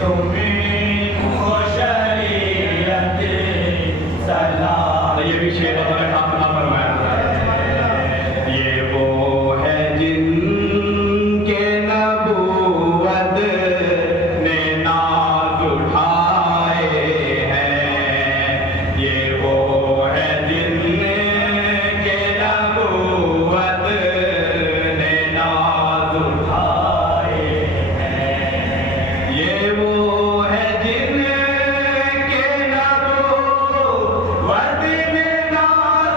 تمہیں وہ شریعت سلام. یہ بھی شعر انہوں نے اپنا فرمایا. یہ وہ ہے جن کے نبوت نے ناز اٹھائے ہیں. یہ وہ ہے جن کے نبوت نے ناز اٹھائے ہیں. یہ وہ ہے جن کے نبوت نے ناز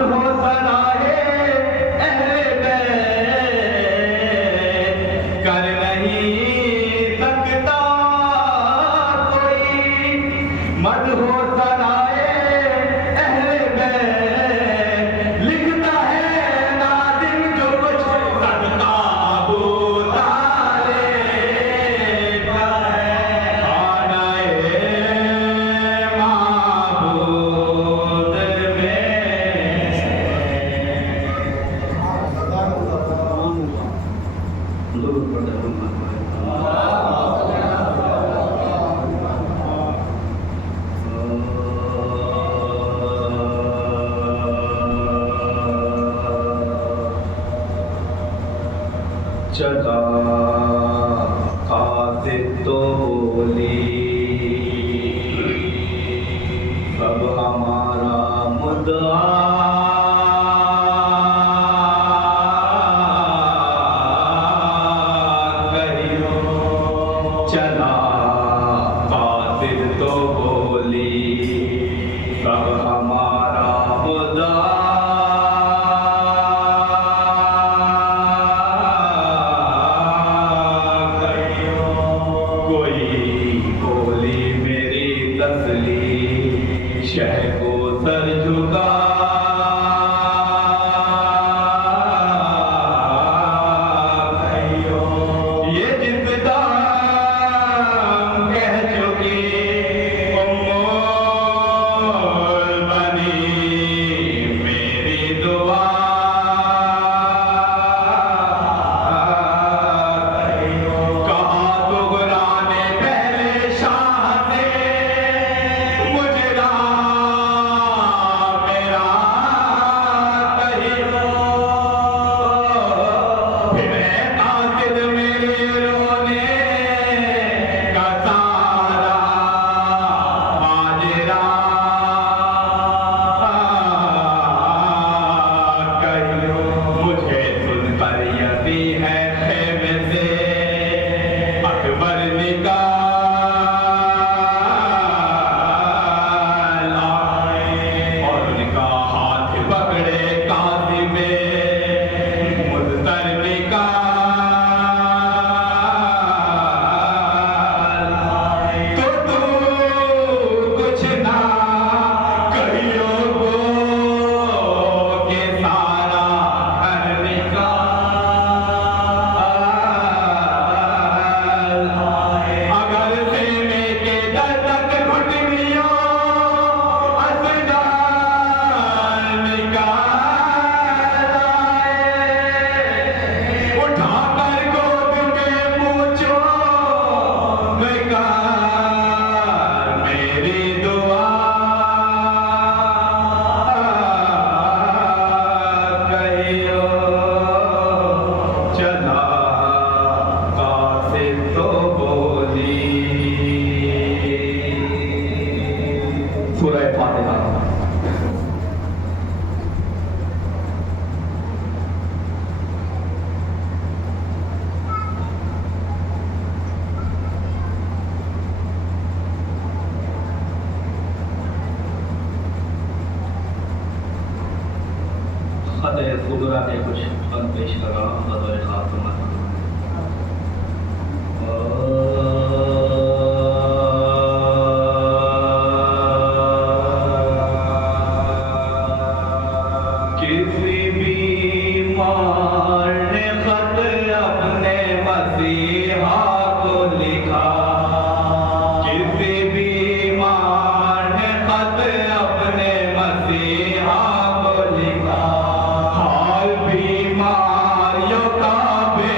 مدحو سرائے اہل بیت کر نہیں سکتا کوئی، مدحو سرائے اہل بیت لکھتا ہے ناظم جو کچھ صدقہ ابو طالب کا ہے، خانہ معبود میں درود پڑھتے ہیں۔ چلا قاصد تو بولی سب ہمارا مدعا کہیو، چلا قاصد تو بولی سب ہمارا مدعا شہ کو سر جھکا یہ جس دام کہہ چکی امول بنی میری دعا کہا سغران پہلے شاہ سے مجرا سورہ فاتحہ۔ خط خبرہ کے کچھ بند پیش کر رہا ہوں بطور خاتمہ۔ کسی بیمار نے خط اپنے مسیحا کو لکھا، کسی بیمار نے خط اپنے مسیحا کو لکھا، حال بیماریوں کا بے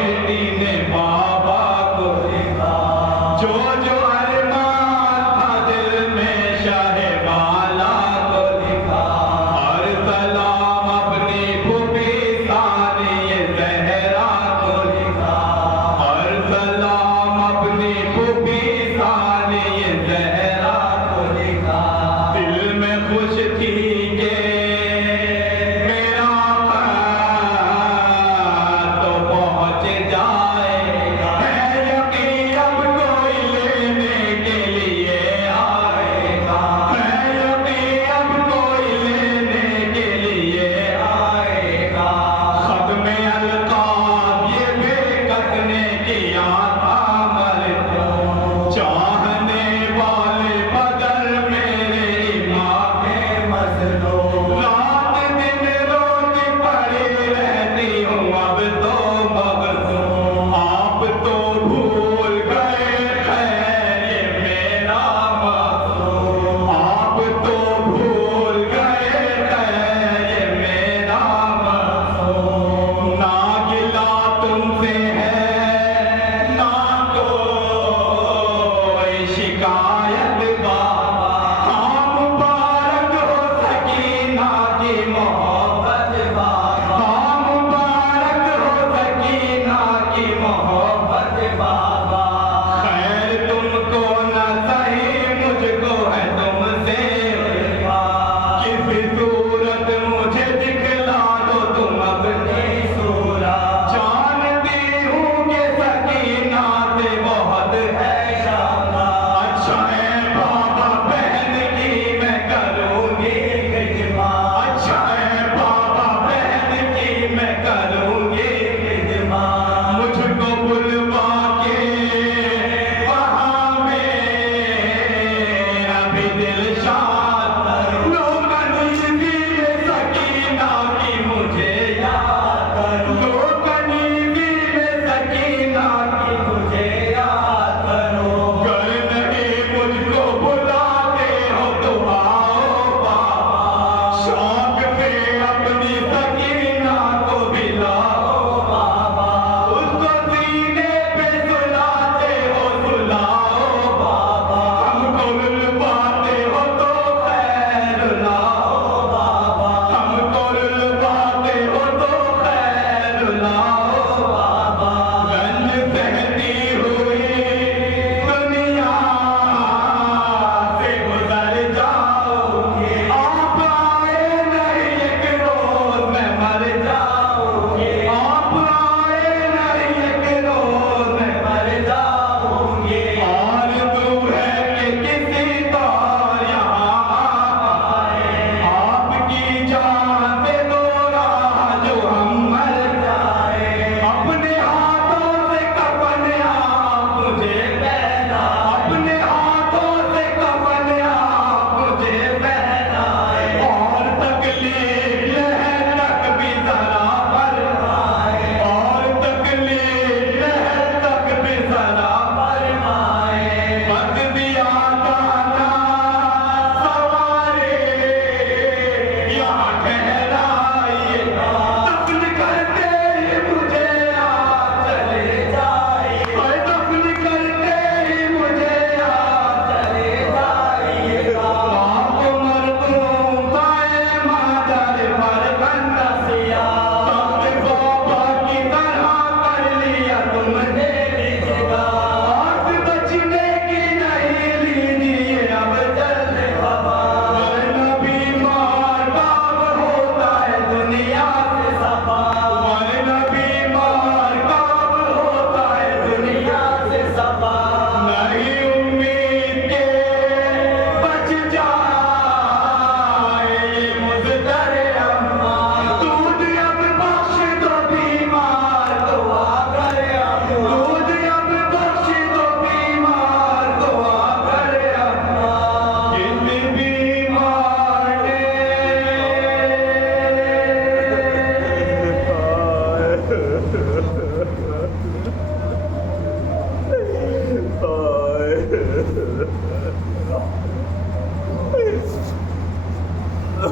اور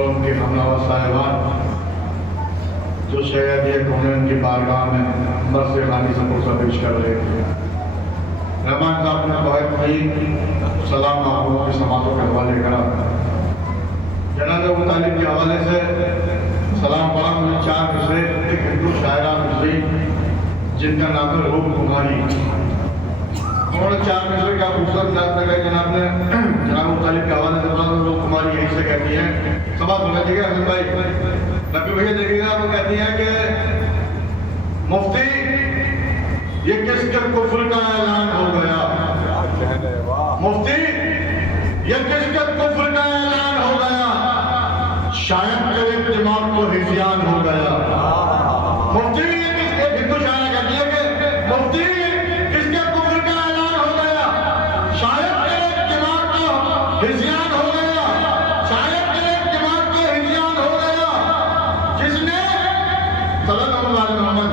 ان کے ہمراہ صاحبان جو شہید کونین کی بارگاہ میں مرث خانی سے پرسہ پیش کر رہے تھے. رحمان صاحب نے بہت ہی سلام آپ کی سماعتوں کے حوالے کرا. جناب ابو طالب کے حوالے سے سلام پڑھا. مجھے 4 مصرے ایک ہندو شاعرہ مصری جن کا نام ہے روپ کماری. انہوں نے 4 مصرے کا خوبصورت انداز میں کہا. جناب نے جناب ابو طالب کے حوالے سے روپ کماری یہی سے کہتی ہیں. سبا سمجھ دیکھیں حسن بھائی نبی بھیا دیکھیں گا. وہ کہتی ہیں کہ مفتی یہ کس کے کفر کا اعلان ہو گیا. مفتی یہ کس کے کفر کا اعلان ہو گیا. شاید تیرے دماغ کو ہزیان ہو گیا. مفتی یہ کس کے ہندو شاعر کہتی ہے کہ مفتی کس کے کفر کا اعلان ہو گیا. شاید تیرے دماغ کو ہزیان ہو گیا. شاید تیرے دماغ کو ہزیان ہو گیا جس نے صلی اللہ علیہ محمد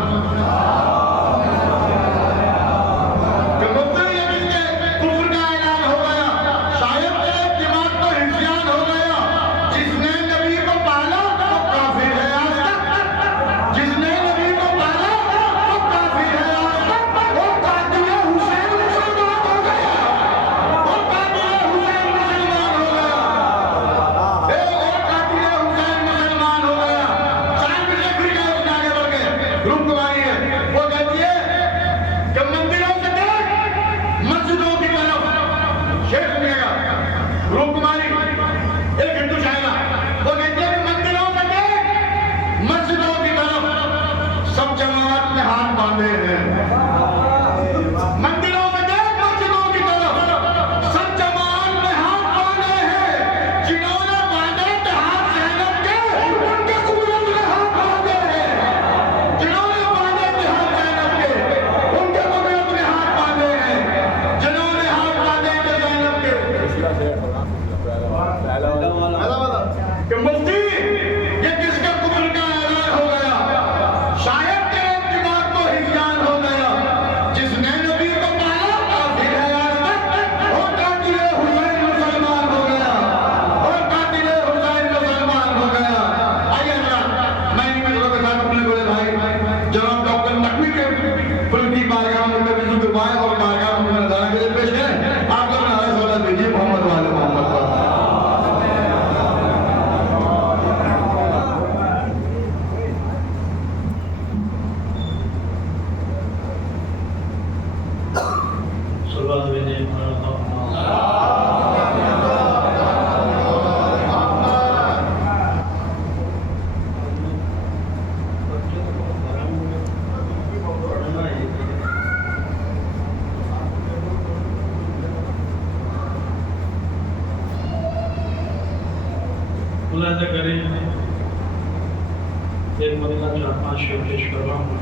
ایک مدینہ 4-5 شعر پیش کر رہا ہوں.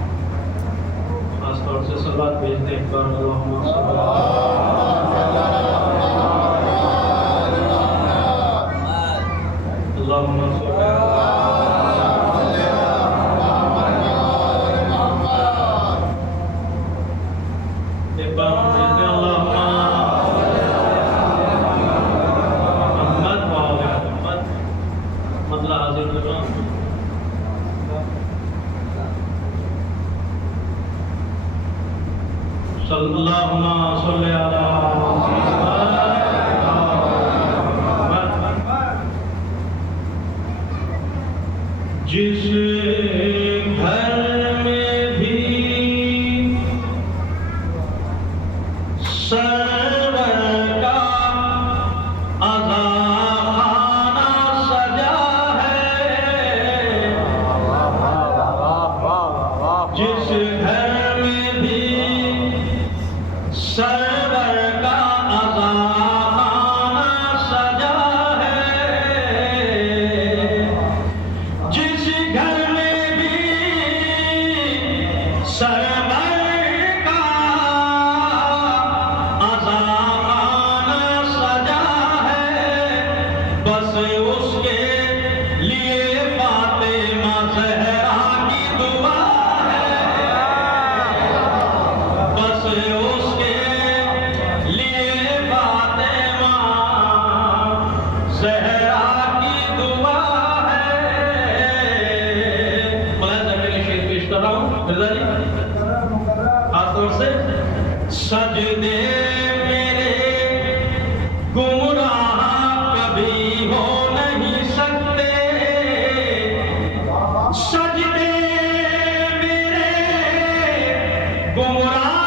خاص طور سے صلوات بھیجتے ہیں. ایک بار اللہم صلی اللہم صلی ایک بار بھیجتے ہیں. اللہم محمد و آل محمد. مطلع حاضر کر رہا ہوں. اللہم صلی علی جس گھر میں بھی سرور کا عزاخانہ سجا ہے. جس گھر میں بھی سرور کا عزاخانہ سجا ہے. جس گھر میں بھی سجدے میرے گمراہ کبھی ہو نہیں سکتے، سجدے میرے گمراہ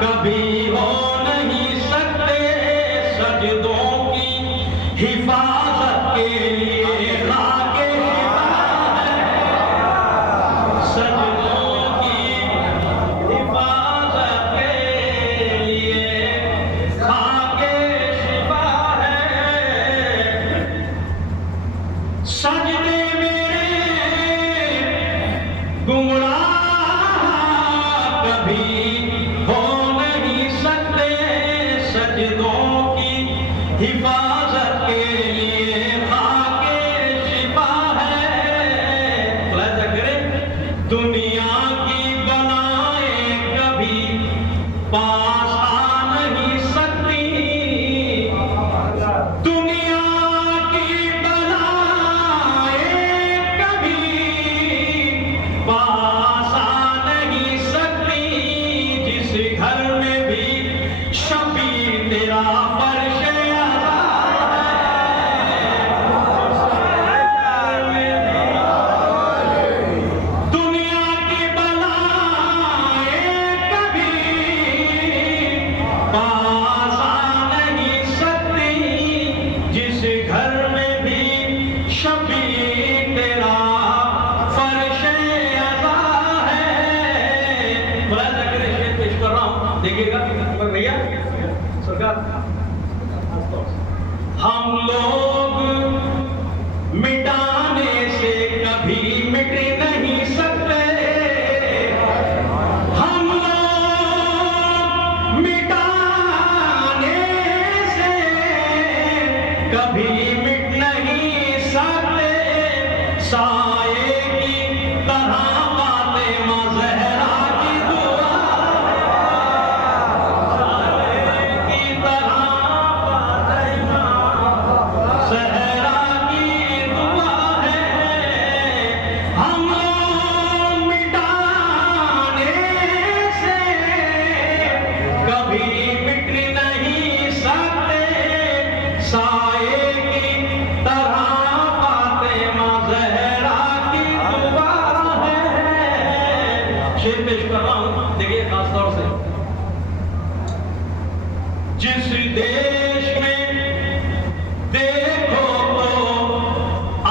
کبھی ہو نہیں سکتے، سجدوں کی حفاظت کے لیے خاک شفا ہے، سجدوں کی حفاظت کے لیے خاک شفا ہے، سجدے میرے گمراہ کبھی ہو نہیں سکتے، سجدوں کی حفاظت کے لیے خاک شفا ہے، خلاصہ کرے دنیا کی بلائیں کبھی پاس آ نہیں سکتی، دنیا کی بلائیں کبھی پاس آ نہیں سکتی، جس گھر میں بھی شبی تیرا فرش دنیا کی بلائیں کبھی پاس آ نہیں سکتی، جس گھر میں بھی شبی تیرا فرش عزا ہے، بڑا ذکر شیخ پیش کر رہا ہوں، دیکھیے گا بھیا سرکار، ہم لوگ مٹانے سے کبھی مٹ نہیں سکتے، ہم لوگ مٹانے سے کبھی مٹ نہیں سکتے، سائے کی طرح فاطمہ زہرا کی دعا، سائے کی طرح فاطمہ زہرا کی دعا ہے، ہم لوگ مٹانے سے کبھی مٹ نہیں سکتے، سائے کی طرح فاطمہ زہرا کی دعا ہے، شعر پیش کر رہا ہوں، دیکھیے خاص طور سے جس دیش میں دیکھو تو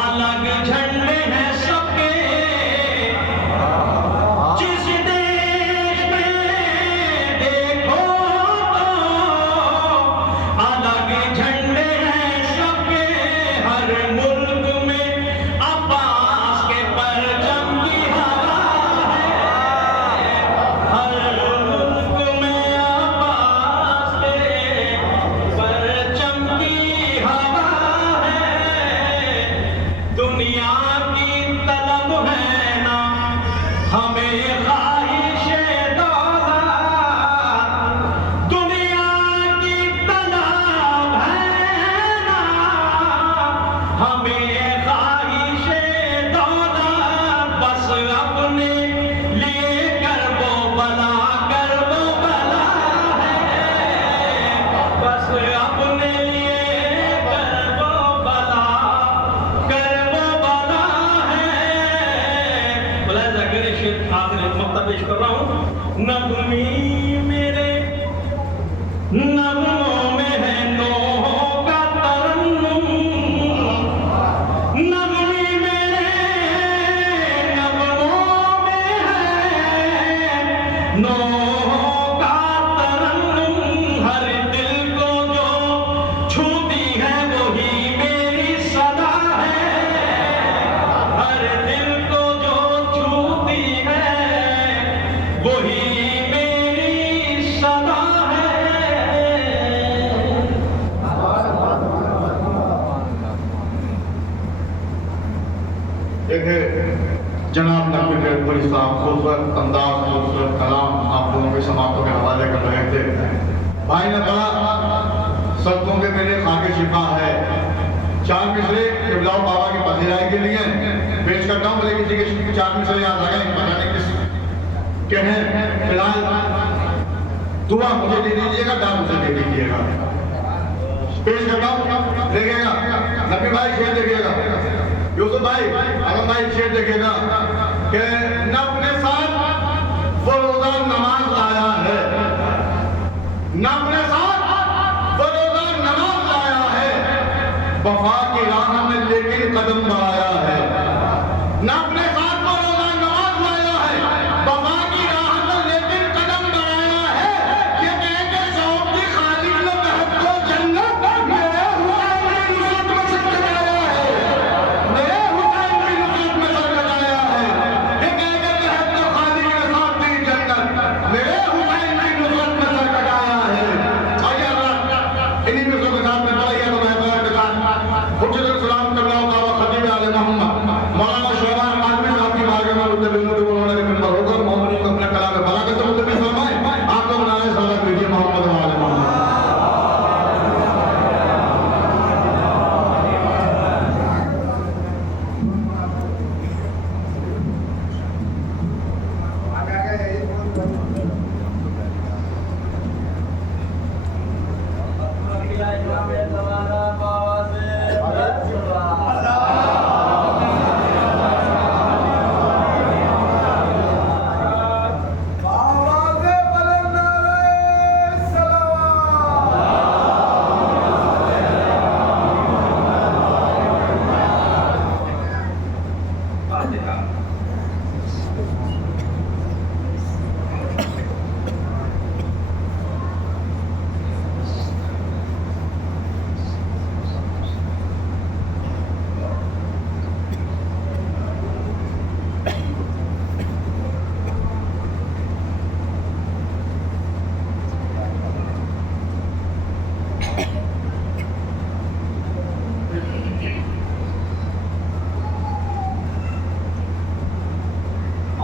الگ جھنڈے ہیں سب کے، جس دیش میں دیکھو تو الگ جھنڈے ہیں سب کے، ہر ملک میں عباس کے پرچم کی ہوا ہے، ہر ملک میں عباس کے پرچم کی ہوا ہے، دنیا کی طلب ہے نا ہمیں خواہش دولت، دنیا کی طلب ہے نا ہمیں خواہش دولت، بس اپنے لیے کرب و بلا ہے، بس اپنے لیے کرب و بلا ہے، بلا ذکر شیخ آخر مقطع پیش کر رہا ہوں، نغمی میرے نغموں میں ہے نوحوں کا ترنم، نغمی میرے نغموں میں ہے نوحوں کا ترنم، ہر دل کو جو چھوتی ہے وہی میری صدا ہے، ہر دل کو جو چھوتی ہے وہی میری صدا ہے، دیکھیں جناب نقوی ڈیرپوری صاحب خوبصورت انداز، خوبصورت کلام آپ لوگوں کے سماعتوں کے حوالے کر رہے تھے، بھائی نے کہا سبوں کے میرے خاک شفا ہے، چار مصرے قبلہ بابا کی پذیرائی کے لیے پیش کرتا ہوں، بولے کسی کے چار مصرے یاد لگائیں، پتہ نہیں کس کہ ہیں فی الحال دعا مجھے دے دیجیے گا، دعا مجھے دے دیجیے گا. پیش کرتا ہوں، دیکھے گا نبی بھائی شیر دیکھے گا، یوسف بھائی علم بھائی شیر دیکھے گا کہ نہ اپنے ساتھ وہ روزہ نماز لایا ہے، نہ اپنے ساتھ وہ روزہ نماز لایا ہے، وفا کی راہ میں لیکن قدم بڑھایا ہے. نہ اپنے ساتھ وہ روزہ نماز لایا ہے، وفا کی راہ میں لیکن قدم بڑھایا ہے. یہ کہہ کے شوق کی خالق نے مہد کو جنت میرے حسین کی نصرت میں سر کٹایا ہے، میرے حسین کی نصرت میں سر کٹایا ہے. یہ کہہ کے مہد کو خالق نے ساتھ دی جنت، میرے حسین کی نصرت میں سر کٹایا ہے. آئیے اللہ انہی نصرت کے ساتھ میں پڑھئیے تو میں بڑا ٹکان حجت السلام کر رہا ہوں خطیب آل محمد مولانا شعبان قادری صاحب کی بارگاہ میں مدبی مولانا کے منبر ہو کر مومنین کو اپنے کلام بلاغت سے مدبی فرمائیں. آپ لوگ نعرہ صلوات کیجیے محمد و آل محمد.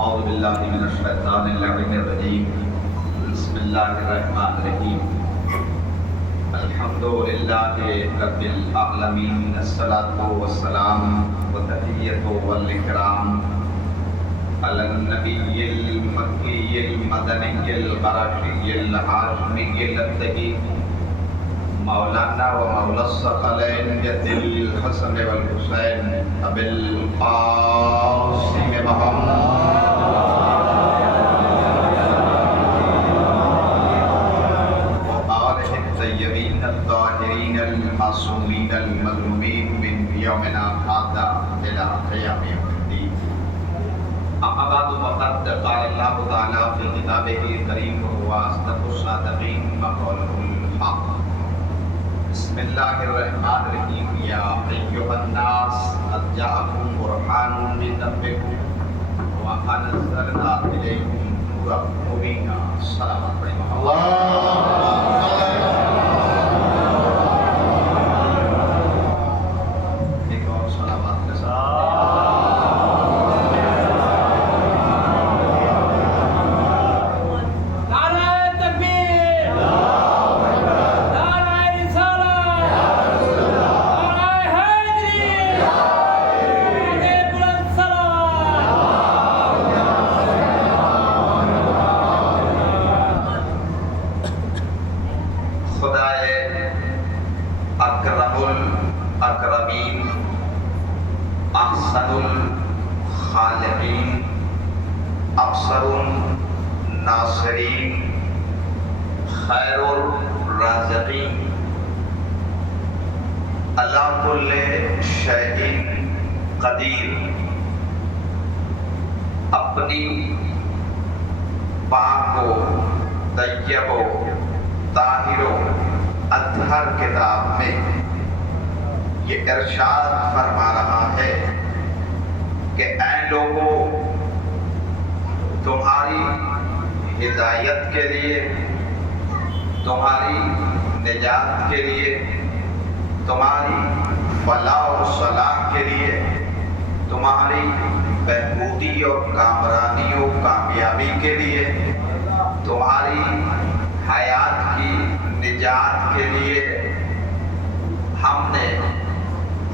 اعوذ باللہ من الشیطان اللعین الرجیم. بسم اللہ الرحمن الرحیم. الحمدللہ رب العالمین. الصلاة والسلام والتحیۃ والاکرام علی النبی المکی المدنی القرشی الہاشمی الابتہی مولانا و مولا الثقلین جد الحسن والحسین ابی القاسم محمد الطيبين الطاهرين المعصومين المظلومين من يومنا هذا إلى قيام يوم الدين. أما بعد فقد قال الله تعالى في كتابه الكريم وهو أصدق الصادقين وقوله الحق. بسم الله الرحمن الرحيم. يا أيها الناس قد جاءكم برهان من ربكم وأنزلنا إليكم نورا مبينا. صلوات الله. اکرم الاکرمین احسن الخالقین ابصر الناصرین خیر الرازقین علی کل شیء قدیر. اپنی پاک و طیب و طاہر و اطہر کتاب میں یہ ارشاد فرما رہا ہے کہ اے لوگوں، تمہاری ہدایت کے لیے، تمہاری نجات کے لیے، تمہاری فلاح و صلاح کے لیے، تمہاری بہبودی اور کامرانی و کامیابی کے لیے، تمہاری حیات کی نجات کے لیے ہم نے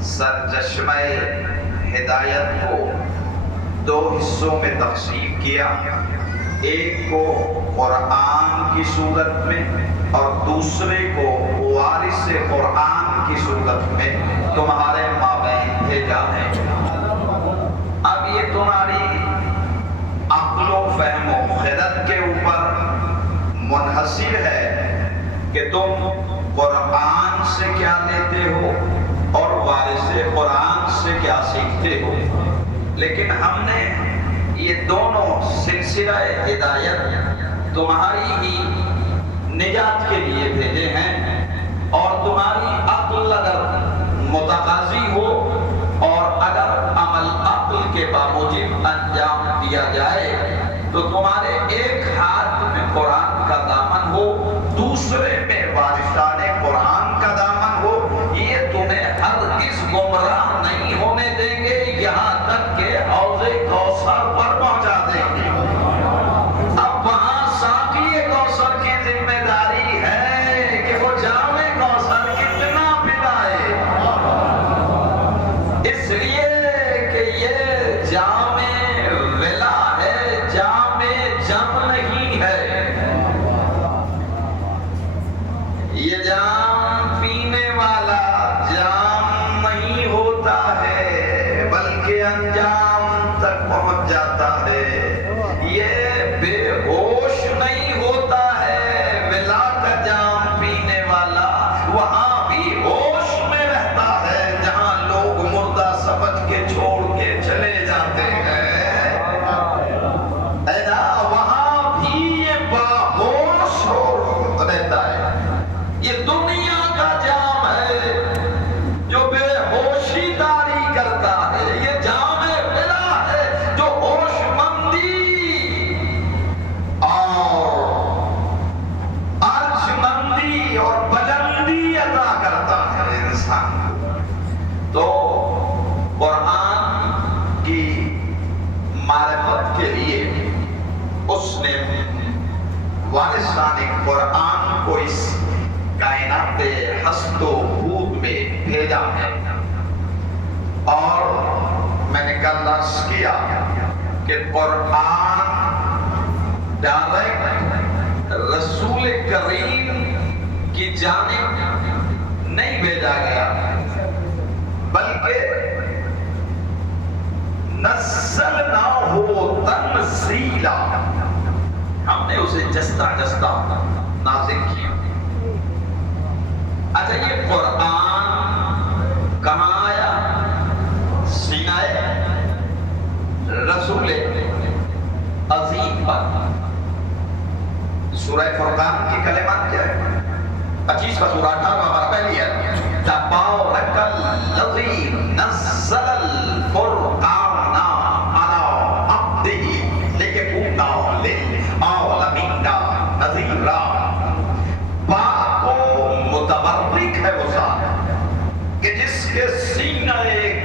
سرچشمہ ہدایت کو دو حصوں میں تقسیم کیا. ایک کو قرآن کی صورت میں اور دوسرے کو وارث قرآن کی صورت میں تمہارے مابین بھیجا ہے۔ اب یہ تمہاری عقل و فہم و خرد کے اوپر منحصر ہے کہ تم قرآن سے کیا لیتے ہو اور وارث قرآن سے کیا سیکھتے ہو، لیکن ہم نے یہ دونوں سلسلہ ہدایت تمہاری ہی نجات کے لیے بھیجے ہیں، اور تمہاری عقل اگر متقاضی ہو اور اگر عمل عقل کے باموجب انجام دیا جائے تو تمہارے ایک ہاتھ میں قرآن کا دامن ہو، دوسرے میں وارثان قرآن کا دامن ہو، یہ تمہیں ہرگز گمراہ نہیں ہونے دیں گے، یہاں تک کہ حوض کوثر پر پہنچا دیں گے۔ اب وہاں ساقی کوثر کی ذمہ داری ہے کہ وہ جام کوثر کتنا پلائے، اس لیے کہ یہ جام ولا ہے، جام جم نہیں ہے۔ یہ جام پینے والا جام نہیں ہوتا ہے بلکہ انجام تک پہنچ جاتا ہے۔ یہ بے ہوش نہیں ہوتا ہے، ولا کا جام پینے والا وہاں بھی ہوش میں رہتا ہے جہاں لوگ مردہ سمجھ کے چھوڑ کے چلے جاتے ہیں، وہاں بھی یہ باہوش رہتا ہے۔ یہ دنیا کا جام ہے جو بے ہوشی داری کرتا ہے، یہ جام ولا ہے جو ہوش مندی اور عرش مندی اور بلندی عطا کرتا ہے انسان کو۔ تو قرآن کی معرفت کے لیے اس نے وارثان قرآن کو اس کائنات ہست و بود میں بھیجا ہے، اور میں نے کل عرض کیا کہ قرآن ڈائریکٹ رسول کریم کی جانب نہیں بھیجا گیا بلکہ نزلنا ہو تنزیلا، ہم نے اسے جستا جستا نازل کیا۔ اچھا، یہ قرآن کہاں آیا؟ سینہ رسول عظیم پر۔ سورہ فرقان کی کلمات کیا ہے؟ 25 کا سورہ 18 ہمارا پہلی ہے، تبارک الذی نزل الفرقان علی عبدہ لیکون للعالمین نذیرا۔ پاک و متبرک ہے وہ ذات کہ جس کے سینہ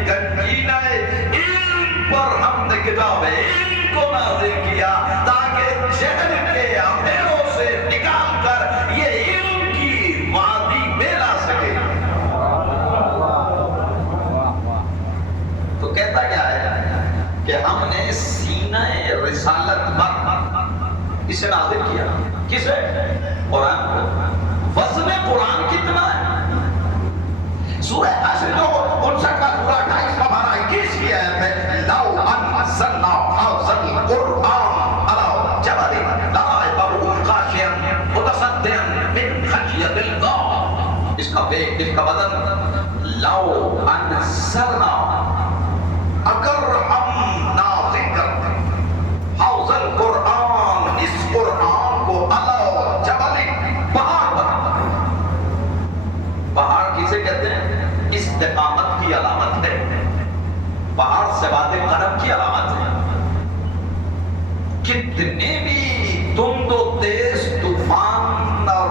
گنجینہ علم پر ہم نے کتاب علم کو نازل کیا تاکہ جہل کے اندھیروں سے نکال کر یہ علم کی وادی میں لا سکے۔ تو کہتا کیا ہے کہ ہم نے سینہ رسالت پر اسے نازل کیا۔ کسے؟ قرآن کو۔ وزن قرآن کتنا ہے؟ سورہ حشر جو 59 کا سورہ 28 کا بارہ 21 کی آیت ہے، لو انزلنا هذا القرآن على جبل لرأيته خاشعا متصدعا من خشية الله۔ اس کا پیٹ، اس کا بدن، لو انزلنا، اگر ہم نازل کرتے هذا القرآن، اس قرآن کو على جبل، پہاڑ پر۔ پہاڑ کسے کہتے ہیں؟ استقامت کی علامت ہے، پہاڑ ثبات قدم کی علامت ہے۔ کتنے بھی تند و تیز طوفان اور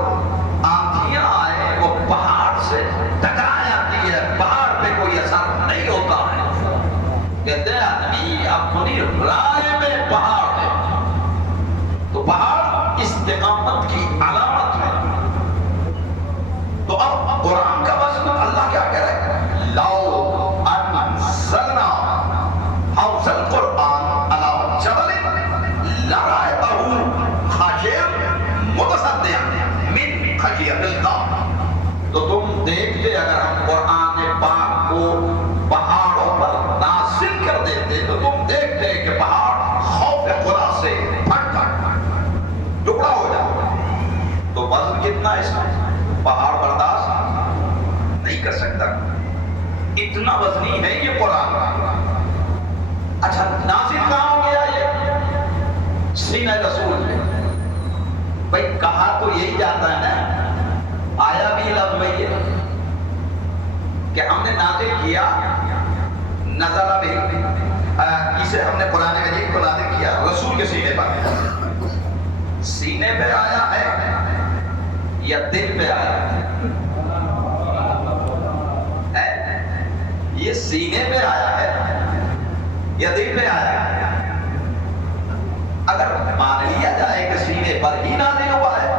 آندھیاں آئے وہ پہاڑ سے ٹکرا جاتی ہے، پہاڑ پہ کوئی اثر نہیں ہوتا ہے۔ کہتے ہیں آدمی اپنی رائے میں پہاڑ ہے، تو پہاڑ استقامت کی علامت ہے۔ تو اب قرآن کا وزن اللہ کیا کہہ رہے ہیں؟ لو انزلنا هذا القرآن على جبل لرأيته اتنا وزنی ہے یہ قرآن. اچھا نازل کہاں ہو گیا یہ؟ سینہ رسول میں. بھائی کہا تو یہی جاتا ہے نا، آیا بھی لفظ وہی ہے کہ ہم نے نازل کیا، نزل بھی، اسے ہم نے قرآن مجید کو نازل کیا رسول کے سینے پر. سینے پہ آیا ہے یا دل پہ آیا ہے؟ یہ سینے پہ آیا ہے یا دل پہ آیا ہے؟ اگر مان لیا جائے کہ سینے پر ہی نازل ہوا ہے،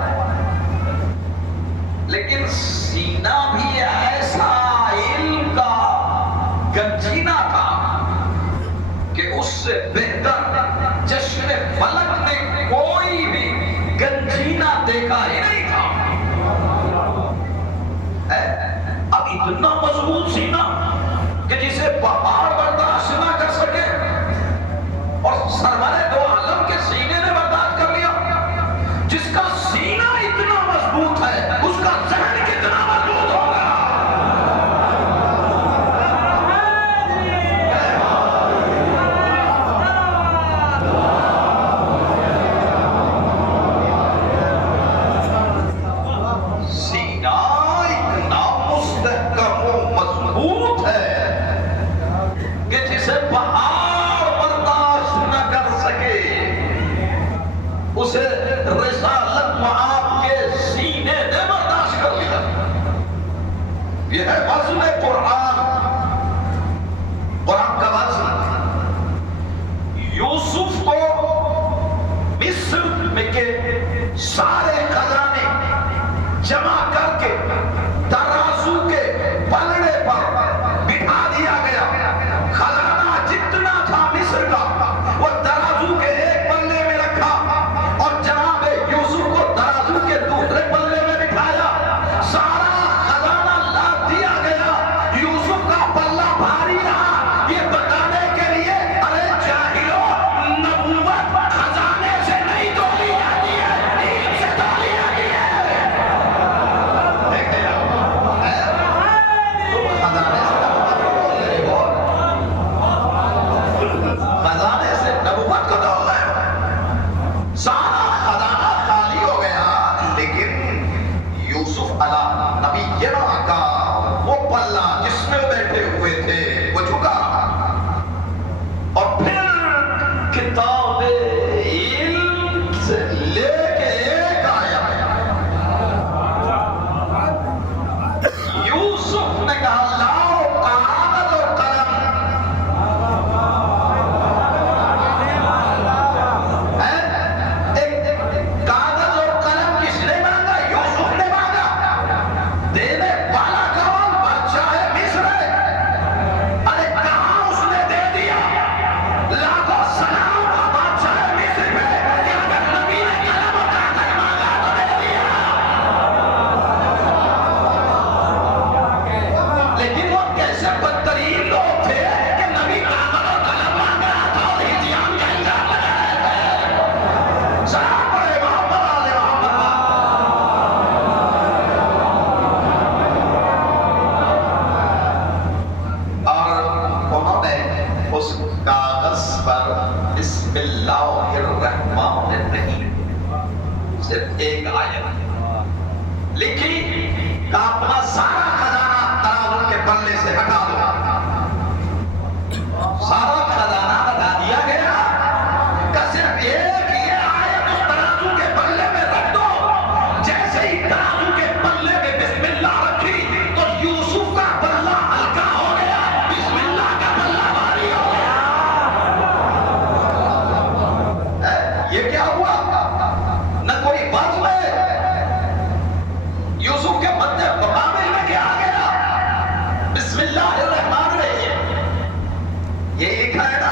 لیکن سینہ بھی ایسا علم کا گنجینہ تھا کہ اس سے بہتر جشن فلک نے کوئی بھی گنجینہ دیکھا ہی نہیں تھا. اب اتنا مضبوط سینہ کہ جسے پہاڑ برداشت نہ کر سکے، اور سرور دو عالم کے سینے نے برداشت کر لیا. جس کا سینہ اتنا مضبوط ہے اس کا ذہن کتنا مضبوط ہوگا. سینہ اتنا مستحکم و مضبوط ہے کہ جسے پہاڑ برداشت نہ کر سکے، اسے رسالت معاف کے سینے نے برداشت کر لیا. یہ ہے وزن قرآن، قرآن کا وزن. یوسف کو مصر میں کے سارے خزانے جمع کر کے ترازو کے پلڑے پر بٹھا دیا گیا. خزانہ جتنا تھا مصر کا وہ ترازو کے ایک پلڑے میں رکھا، اور جناب یوسف کو ترازو کے دوسرے پلڑے میں بٹھایا. سارا خزانہ لاد دیا گیا. یوسف کا پلہ بھاری رہا، یہ بتانے کے لیے ارے جاہلو، نبوت خزانے سے نہیں تولی جاتی ہے، علم سے تولی جاتی ہے. دیکھیں تم خزانے سے نبوت کو تول رہے ہو، خزانے سے نبوت کو تول رہے ہو. سارا خزانہ خالی ہو گیا، لیکن یوسف علیہ نبی کا وہ پلہ جس میں وہ بیٹھے ہوئے تھے وہ جھکا، اور پھر کتاب علم سے لے کے ایک آیا. یوسف نے کہا لاؤ کاغذ اور قلم. کاغذ اور قلم کس نے مانگا؟ یوسف نے مانگا. دینے والا کون؟ بادشاہ مصر ہے. ارے کہاں اس نے دے دیا؟ لاکھوں سلام بادشاہ مصر پہ کہ اگر نبی نے قلم اور کاغذ مانگا تو دے دیا. لیکن وہ کیسے بدترین لوگ تھے کہ نبی کاغذ اور قلم مانگ رہا تھا اور ہجیان کا الزام لگا رہے تھے. سلام پڑھے محمد آل محمد. اور انہوں نے اس کاغذ پر بسم اللہ الرحمن الرحیم صرف ایک آیت لکھی کہ اپنا سارا خزانہ ترازو کے پلے سے ہٹا دو. سارا خزانہ ہٹا دیا گیا کہ صرف ایک یہ آیت اس ترازو کے پلے میں رکھ دو. جیسے ہی ترازو کے پلے میں بسم اللہ رکھی تو یوسف کا پلہ ہلکا ہو گیا، بسم اللہ کا پلہ بھاری ہو گیا. یہ کیا ہوا؟ نہ کوئی وزن ہے. یوسف کے مدے مقابل میں کیا آ گیا؟ بسم اللہ الرحمن الرحیم. یہ لکھا ہے نا.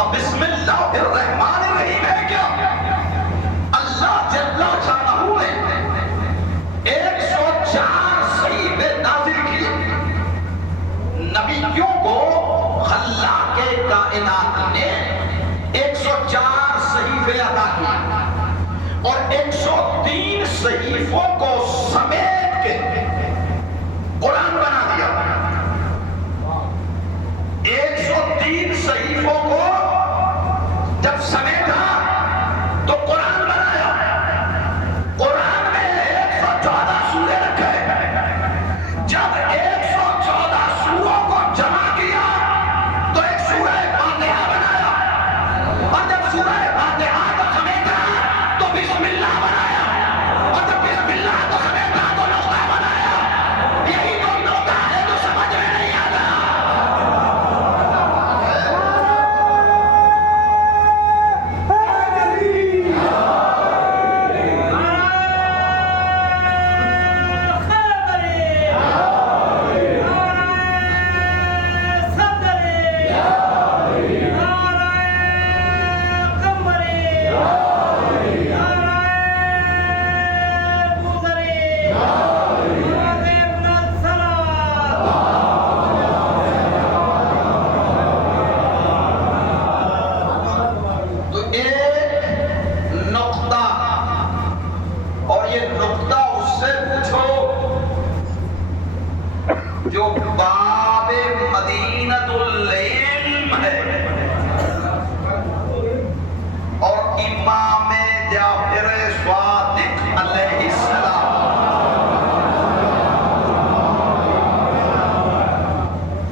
اب بسم اللہ الرحمن الرحیم ہے کیا؟ اللہ جل شانہ نے 104 صحیفے نازل کیے. نبیوں کو خلاق کائنات نے 104 صحیفے عطا کیے، اور 103 صحیفوں کو سمیٹ کے قرآن بنا دیا. تین صحیفوں کو جب سمیٹا تو قرآن بنایا. قرآن میں 114 سورے رکھے. جب 114 سوروں کو جمع کیا تو ایک سورہ فاتحہ بنایا. اور جب سورہ فاتحہ کو سمیٹا تو بسم اللہ بنایا. اور جب بسم اللہ کو سمیٹا تو نقطہ بنایا. یہی تو نقطہ ہے جو سمجھ میں نہیں آتا. تو ایک نقطہ، اور یہ نقطہ اس سے پوچھو جو باب مدینۃ العلم ہے اور امام جعفر صادق علیہ السلام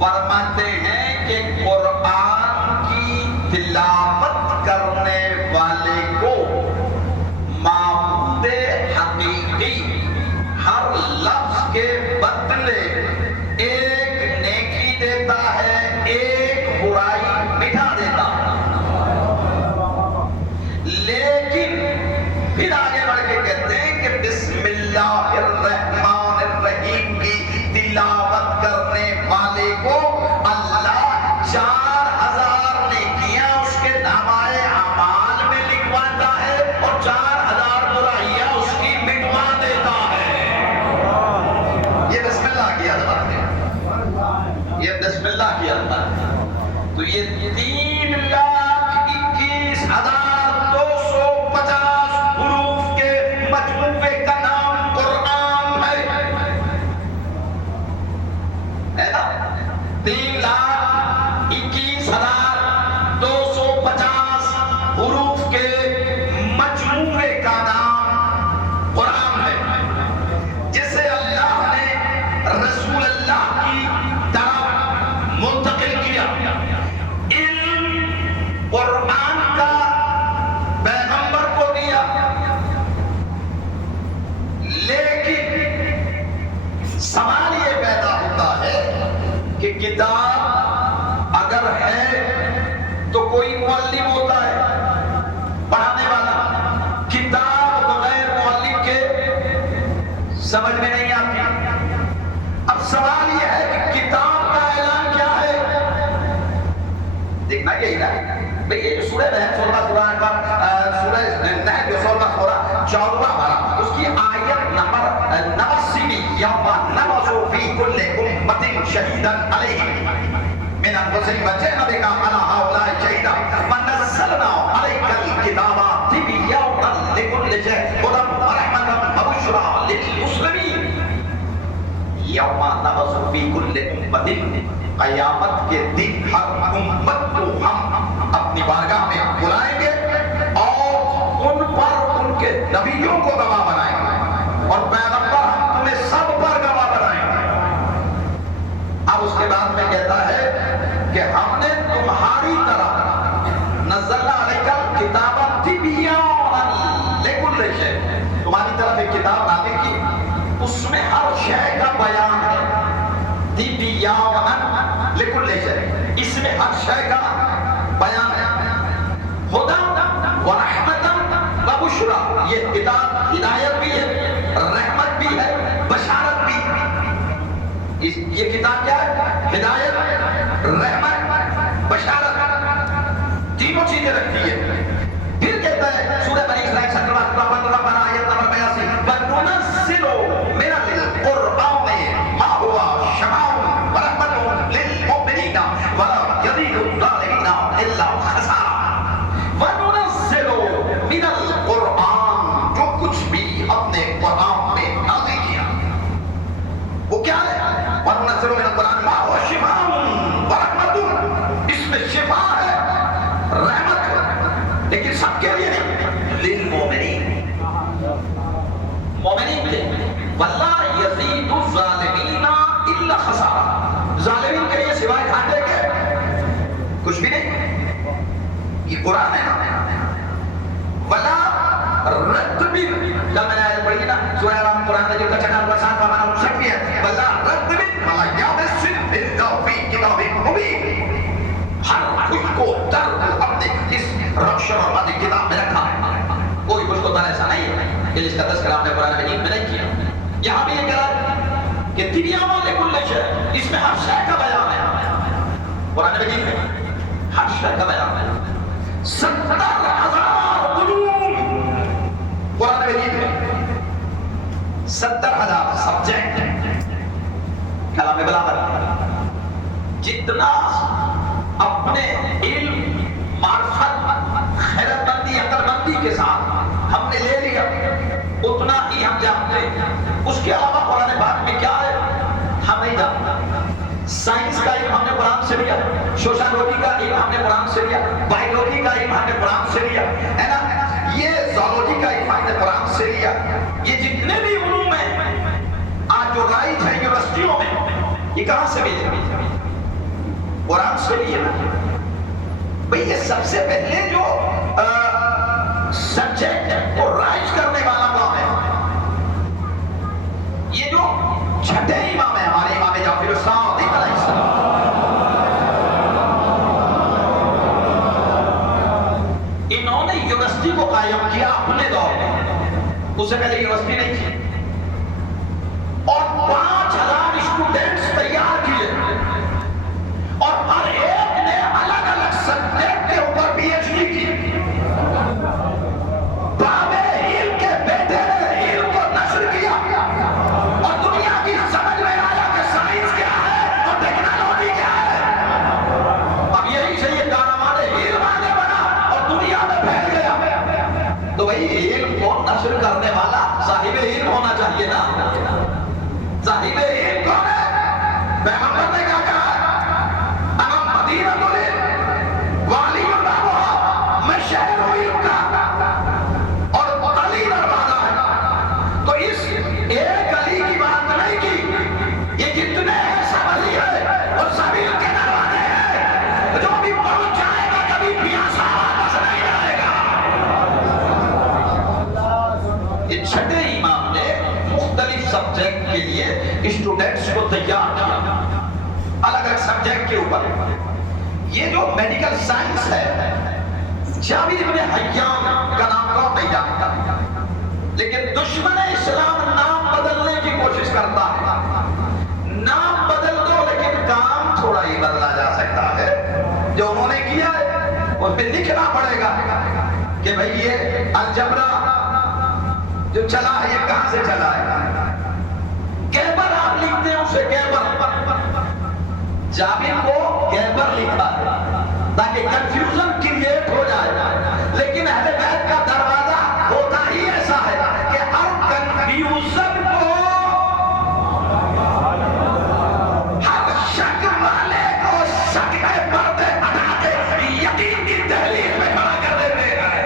فرماتے ہیں کہ قرآن کی تلاوت کرنے والے کو معبود حقیقی ہر لفظ کے بدلے ایک نیکی دیتا ہے، ایک برائی مٹا دیتا ہے. لیکن پھر آگے بڑھ کے کہتے ہیں کہ بسم اللہ الرحمن الرحیم کی تلاوت کرنے والے کو اللہ 4000 نیکیاں اس کے نامۂ اعمال میں لکھواتا ہے اور 4000 برائیاں اس کی مٹوا دیتا ہے. یہ بسم اللہ کی عظمت ہے. یہ بسم اللہ کی عظمت ہے. تو یہ 3,21,250 حروف کے مجموعے کا نام قرآن ہے نا. 3,21,250 حروف کے مجموعے کا نام قرآن ہے، جسے اللہ نے رسول اللہ کی طرف منتقل کیا. علم قرآن کا پیغمبر کو دیا. لیکن سوال یہ پیدا ہوتا ہے کہ کتاب اگر ہے تو کوئی معلم ہوتا ہے پڑھانے والا. کتاب بغیر معلم کے سمجھ میں نہیں آتی. اب سوال یہ ہے کہ کتاب کا اعلان کیا ہے؟ دیکھنا یہی نا بھئی، یہ جو سورہ نحل 16 قرآن کا سورہ نحل جو 16 سورہ 14واں پارہ، اس کی آیت نمبر 89 یوم نبعث فی کل امۃ شہیدا علیہم من انفسہم وجئنا بک علی ہؤلاء شہیدا ونزلنا علیک الکتاب تبیانا لکل شیء ہدی ورحمۃ وبشریٰ للمسلمین. یوم نبعث فی کل امۃ، قیامت کے دن ہر امت کو ہم اپنی بارگاہ میں بلائیں گے اور ان پر ان کے نبیوں کو گواہ بنائیں گے اور پیغمبر ہم تمہیں سب پر گواہ بنائیں گے. اب اس کے بعد میں کہتا ہے کہ ہم نے تمہاری طرف نزلنا علیک الکتاب تبیانا لکل شیء، تمہاری طرف ایک کتاب نازل کی، اس میں ہر شے کا بیان ہے. تبیانا لکل شیء، اس میں ہر شے کا بیان ہے. ہدی ورحمۃ وبشریٰ، یہ کتاب ہدایت بھی ہے، رحمت بھی ہے، بشارت بھی. یہ کتاب کیا ہے؟ ہدایت، رحمت، بشارت، تینوں چیزیں رکھتی ہے. پھر کہتا ہے سورہ بنی اسرائیل 17 آیت نمبر 82 وَنُنَزِّلُ مِنَ الْقُرْآنِ مَا هُوَ شِفَاءٌ وَرَحْمَةٌ لِلْمُؤْمِنِينَ وَلَا يَزِيدُ الظَّالِمِينَ إِلَّا خَسَارًا. وَنُنَزِّلُ مِنَ الْقُرْآنِ، جو کچھ بھی اپنے قرآن میں نازل کیا وہ کیا ہے؟ وَنُنَزِّلُ مِنَ الْقُرْآنِ مَا هُوَ شِفَاءٌ وَرَحْمَةٌ، اس میں شفا سب کے لیے نہیں، للمومنین، مومنین کے واللہ یزید الظالمین الا خسارہ، ظالمین کے لیے سوائے گھاٹے کے کچھ بھی نہیں. یہ قرآن ہے نا. ولا رتبن، جب میں نے آیت پڑھی نا سورہ رام قرآن میں جو کچھا برسات کا معنی شک بھی ہے، ولا رتبن ولا یابسن الا فی کتاب مبین، ہر کوئی کو در اپنے اس رقش اور بادی کتاب میں رکھا ہے. کوئی کچھ تو ایسا نہیں ہے کہ جس کا تذکرہ ہم نے قرآن مجید میں نہیں کیا. یہاں بھی یہ کہا ہے کہ تبیان لکل شیء، اس میں ہر شے کا بیان ہے. قرآن مجید میں ہر شے کا بیان ہے. 70,000 علوم قرآن مجید میں، 70,000 سبجیکٹ کلام بلاغت. جتنا اپنے علم، معرفت، خیرت مندی، عقل مندی کے ساتھ ہم نے لے لیا اتنا ہی ہم جانتے ہیں. اس کے علاوہ قرآن پاک میں کیا ہے ہم نہیں جانتے. سائنس کا علم ہم نے قرآن سے لیا، سوشالوجی کا علم ہم نے قرآن سے لیا، بایولوجی کا علم ہم نے قرآن سے لیا ہے نا، یہ زولوجی کا علم ہم نے قرآن سے لیا. یہ جتنے بھی علوم ہیں آج جو رائج ہیں یونیورسٹیوں میں، یہ کہاں سے ملے؟ قرآن سے لیے. بھئی یہ سب سے پہلے جو سبجیکٹ کو رائج کرنے والا کون ہے؟ یہ جو چھٹے امام ہیں ہمارے امام جعفر الصادق علیہ السلام، انہوں نے یونیورسٹی کو قائم کیا اپنے دور میں. اس سے پہلے یونیورسٹی نہیں تھی اور 5,000 اسٹوڈنٹس تیار کیے اور ہر ایک نے الگ الگ سبجیکٹ کے اوپر پی ایچ ڈی کی. بابے علم کے بیٹے نے علم کو نشر کیا اور دنیا کی سمجھ میں آیا کہ سائنس کیا ہے اور ٹیکنالوجی کیا ہے. اب یہی سے یہ کارنامہ علم آگے بڑھا اور دنیا میں پھیل گیا. تو بھائی علم کو نشر کرنے والا صاحب علم ہونا چاہیے نا. صاحب علم کون ہے؟ پیغمبر نے کیا کہا؟ انا مدینۃ العلم والی اللہ، میں شہر ہوں علم کا اور علی دروازہ ہے. تو اس ایک علی کی بات نہیں کی، یہ جتنے ہیں سب علی ہے اور سب علم کے دروازے ہیں. جو بھی پہنچ جائے گا کبھی پیاسا واپس نہیں آئے گا. یہ چھٹے امام نے مختلف سبجیکٹ کے لیے اسٹوڈنٹس کو تیار کیا الگ الگ سبجیکٹ کے اوپر. یہ جو میڈیکل سائنس ہے، جابر بن حیان کا نام کون نہیں جانتا، لیکن دشمن اسلام نام بدلنے کی کوشش کرتا ہے. نام بدل دو لیکن کام تھوڑا ہی بدلا جا سکتا ہے. جو انہوں نے کیا ہے اس پہ لکھنا پڑے گا کہ بھئی یہ الجبرا جو چلا ہے یہ کہاں سے چلا ہے. گیبر آپ لکھتے ہیں اسے گیبر، جابر کو گیبر لکھا ہے تاکہ کنفیوژن کریٹ ہو جائے. لیکن اہل بیت کا دروازہ ہوتا ہی ایسا ہے کہ ہر کنفیوژن کو، ہر شک والے کو شک کے پردے ہٹا کے یقین کی دہلیز میں کھڑا کر دیتے ہیں.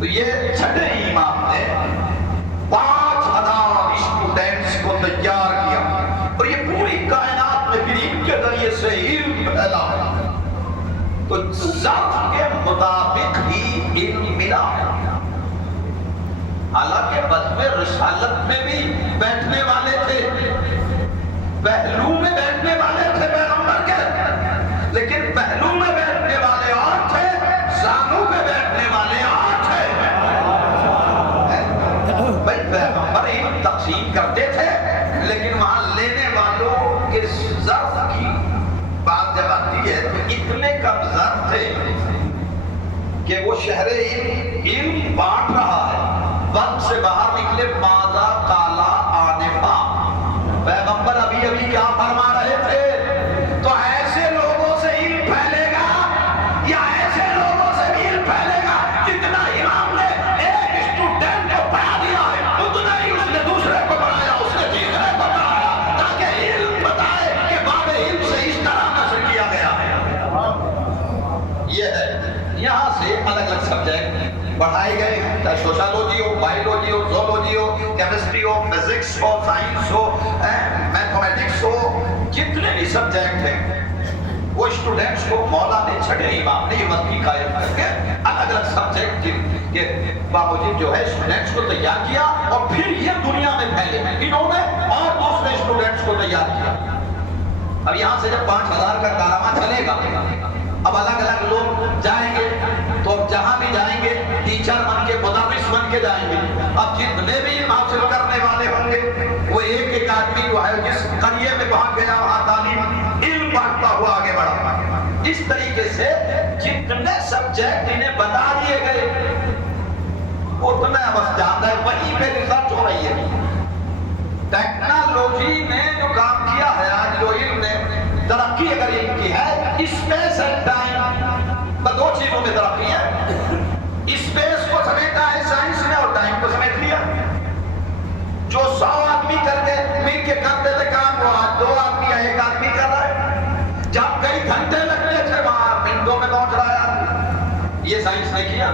تو یہ چھٹے امام نے 5,000 اسٹوڈنٹس کو تیار کیا اور یہ پوری کائنات میں علم کے ذریعے سے علم پھیلا. تو ذات کے مطابق ہی علم ملا. حالانکہ بزم رسالت میں بھی بیٹھنے والے تھے، پہلو میں بیٹھنے والے تھے پیغمبر کے، لیکن پہلو میں بیٹھنے والے اور تھے، زانوں پہ بیٹھنے والے اور تھے. بھائی پیغمبر علم تقسیم کرتے تھے لیکن وہاں لینے والوں کے ظرف کی بات جب آتی ہے تو اتنے کم ظرف تھے کہ وہ شہر علم بانٹ رہا ہے. وقت سے باہر نکلے ماذا قالا آنفا، پیغمبر ابھی ابھی کیا فرما رہے تھے. تو ایسے لوگوں سے علم پھیلے گا یا ایسے لوگوں سے بھی علم پھیلے گا جتنا امام نے ایک اسٹوڈنٹ کو پڑھا دیا ہے اتنا ہی اس نے دوسرے کو پڑھایا، اس نے تیسرے کو پڑھایا، تاکہ علم بتائے کہ باب علم سے اس طرح نشر کیا گیا. یہ ہے یہاں سبجیکٹ پڑھائے گئے ہیں، چاہے سوشالوجی ہو، بایولوجی ہو، زولوجی ہو، کیمسٹری ہو، فزکس ہو، سائنس ہو، میتھمیٹکس ہو، جتنے بھی سبجیکٹ ہیں وہ اسٹوڈنٹس کو مولا نے چھٹے امام نے یہ مستی قائم کر کے الگ الگ سبجیکٹ کے باوجود جو ہے اسٹوڈنٹس کو تیار کیا اور پھر یہ دنیا میں پھیلے ہیں انہوں نے اور دوسرے اسٹوڈنٹس کو تیار کیا۔ اب یہاں سے جب 5000 کا کارواں چلے گا، اب الگ الگ لوگ جائیں گے تو جہاں بھی جائیں گے ٹیچر بن کے مدرس بن کے جائیں گے۔ اب جتنے بھی علم حاصل کرنے والے ہوں گے وہ ایک ایک آدمی جو ہے جس قریے میں پہنچ گیا وہاں تعلیم علم بانٹتا ہوا آگے بڑھا۔ اس طریقے سے جتنے سبجیکٹ انہیں بتا دیے گئے اتنا بس جاتا ہے، وہیں پہ ریسرچ ہو رہی ہے۔ ٹیکنالوجی نے جو کام کیا ہے آج جو علم نے ترقی اگر علم کی ہے، اسپیس اینڈ ٹائم، دو چیزوں میں ترقی ہے۔ اسپیس کو سمیٹا ہے سائنس نے اور ٹائم کو سمیٹ لیا۔ جو 100 آدمی کر کے مل کے کرتے تھے کام وہ آج 2 آدمی یا 1 آدمی کر رہا ہے۔ جب کئی گھنٹے لگتے تھے وہاں منٹوں میں پہنچ رہا ہے۔ یہ سائنس نے کیا۔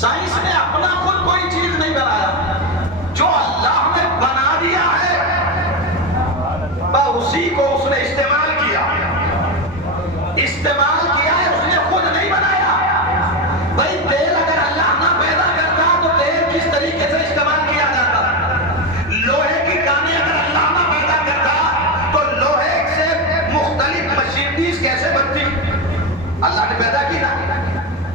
سائنس نے اپنا خود کوئی چیز نہیں بنایا، جو اللہ نے بنا دیا ہے اسی کو اس نے استعمال کیا ہے، اس نے خود نہیں بنایا۔ بھائی تیل اگر اللہ نہ پیدا کرتا تو تیل کس طریقے سے استعمال کیا جاتا؟ لوہے کی کانیں اگر اللہ نہ پیدا کرتا تو لوہے سے مختلف مشینریز کیسے بنتی؟ اللہ نے پیدا کی نا۔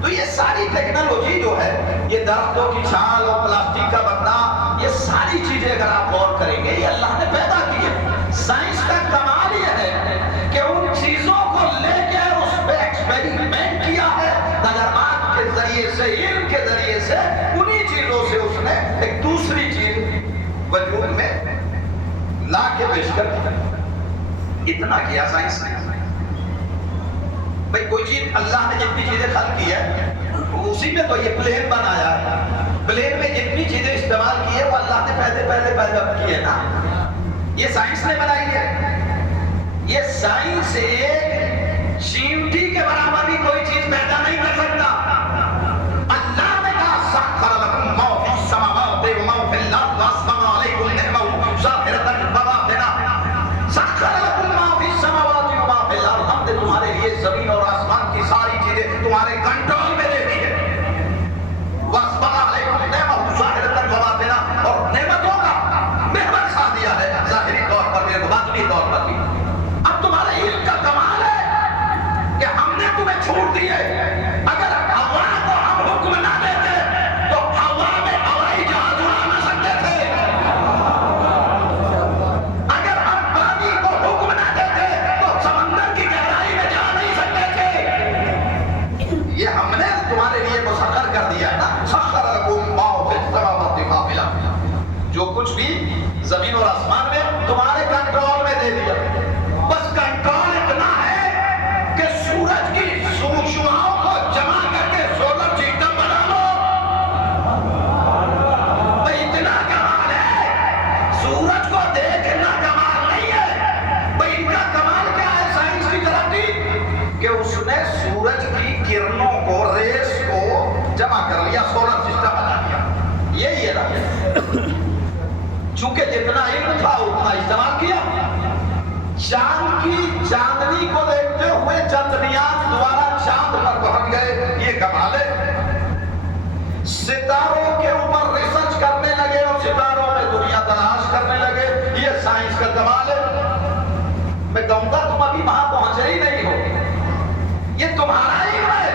تو یہ ساری ٹیکنالوجی جو ہے، یہ درختوں کی چھال اور پلاسٹک کا بننا، یہ ساری چیزیں اگر آپ غور کریں گے یہ اللہ نے پیدا کی ہے۔ سائنس کا کمال یہ ہے کہ ان چیزوں کو لے کے اس پہ ایکسپیریمنٹ کیا ہے، تجربات کے ذریعے سے، علم کے ذریعے سے، انہی چیزوں سے اس نے ایک دوسری چیز وجود میں لا کے پیش کر دی۔ اتنا کیا سائنس نے۔ بھئی کوئی چیز اللہ نے جتنی چیزیں خلق کی ہے اسی میں تو یہ پلین بنایا ہے، پلین میں جتنی چیزیں استعمال کی ہے وہ اللہ نے پہلے پیدا کی ہے نا۔ یہ سائنس نے بنائی ہے۔ یہ سائنس ایک چیونٹی کے برابر بھی کوئی چیز پیدا نہیں کر سکتا۔ اللہ نے کہا سخر لکم ما فی السماوات و ما فی الارض واسبغ علیکم نعمہ ظاہرۃ وباطنہ۔ سخر لکم ما فی السماوات و ما فی الارض، ہم نے تمہارے لیے زمین اور آسمان کی ساری چیزیں تمہارے کنٹرول میں دے دی ہے۔ واسبغ علیکم نعمہ ظاہرۃ وباطنہ، اور نعمتوں کا محور کھا دیا ہے ظاہری طور پر بھی باطنی طور پر بھی۔ اب تمہارے علم کا کمال ہے کہ ہم نے تمہیں چھوڑ دی ہے۔ اگر ہوا کو ہم حکم نہ دیتے تو ہوا میں ہوائی جہاز اڑا نہ سکتے تھے۔ اگر ہم پانی کو حکم نہ دیتے تو سمندر کی گہرائی میں جا نہیں سکتے تھے۔ یہ ہم نے تمہارے لیے مسخر کر دیا ہے نا۔ سخر لکم ما فی السماوات و ما فی الارض، جو کچھ بھی زمین اور آسمان میں تمہارے کنٹرول میں دے دیا۔ بس کنٹرول اتنا ہے کہ سورج کی شعاؤں کو جمع کر کے سولر سسٹم بنا لو۔ بھئی اتنا کمال ہے۔ سورج کو دیکھنا کمال نہیں ہے۔ بھئی ان کا کمال کیا ہے سائنس کی ترقی؟ کہ اس نے سورج کی کرنوں کو، ریس کو جمع کر لیا، سولر سسٹم بنا دیا۔ یہی ہے نا۔ چونکہ جتنا علم تھا اتنا استعمال کیا۔ چاند کی چاندنی کو دیکھتے ہوئے چندریان دوبارہ چاند پر پہنچ گئے، یہ کمال ہے۔ ستاروں کے اوپر ریسرچ کرنے لگے اور ستاروں میں دنیا تلاش کرنے لگے، یہ سائنس کا کمال ہے۔ میں کہوں گا تم ابھی وہاں پہنچے ہی نہیں ہو۔ یہ تمہارا علم ہے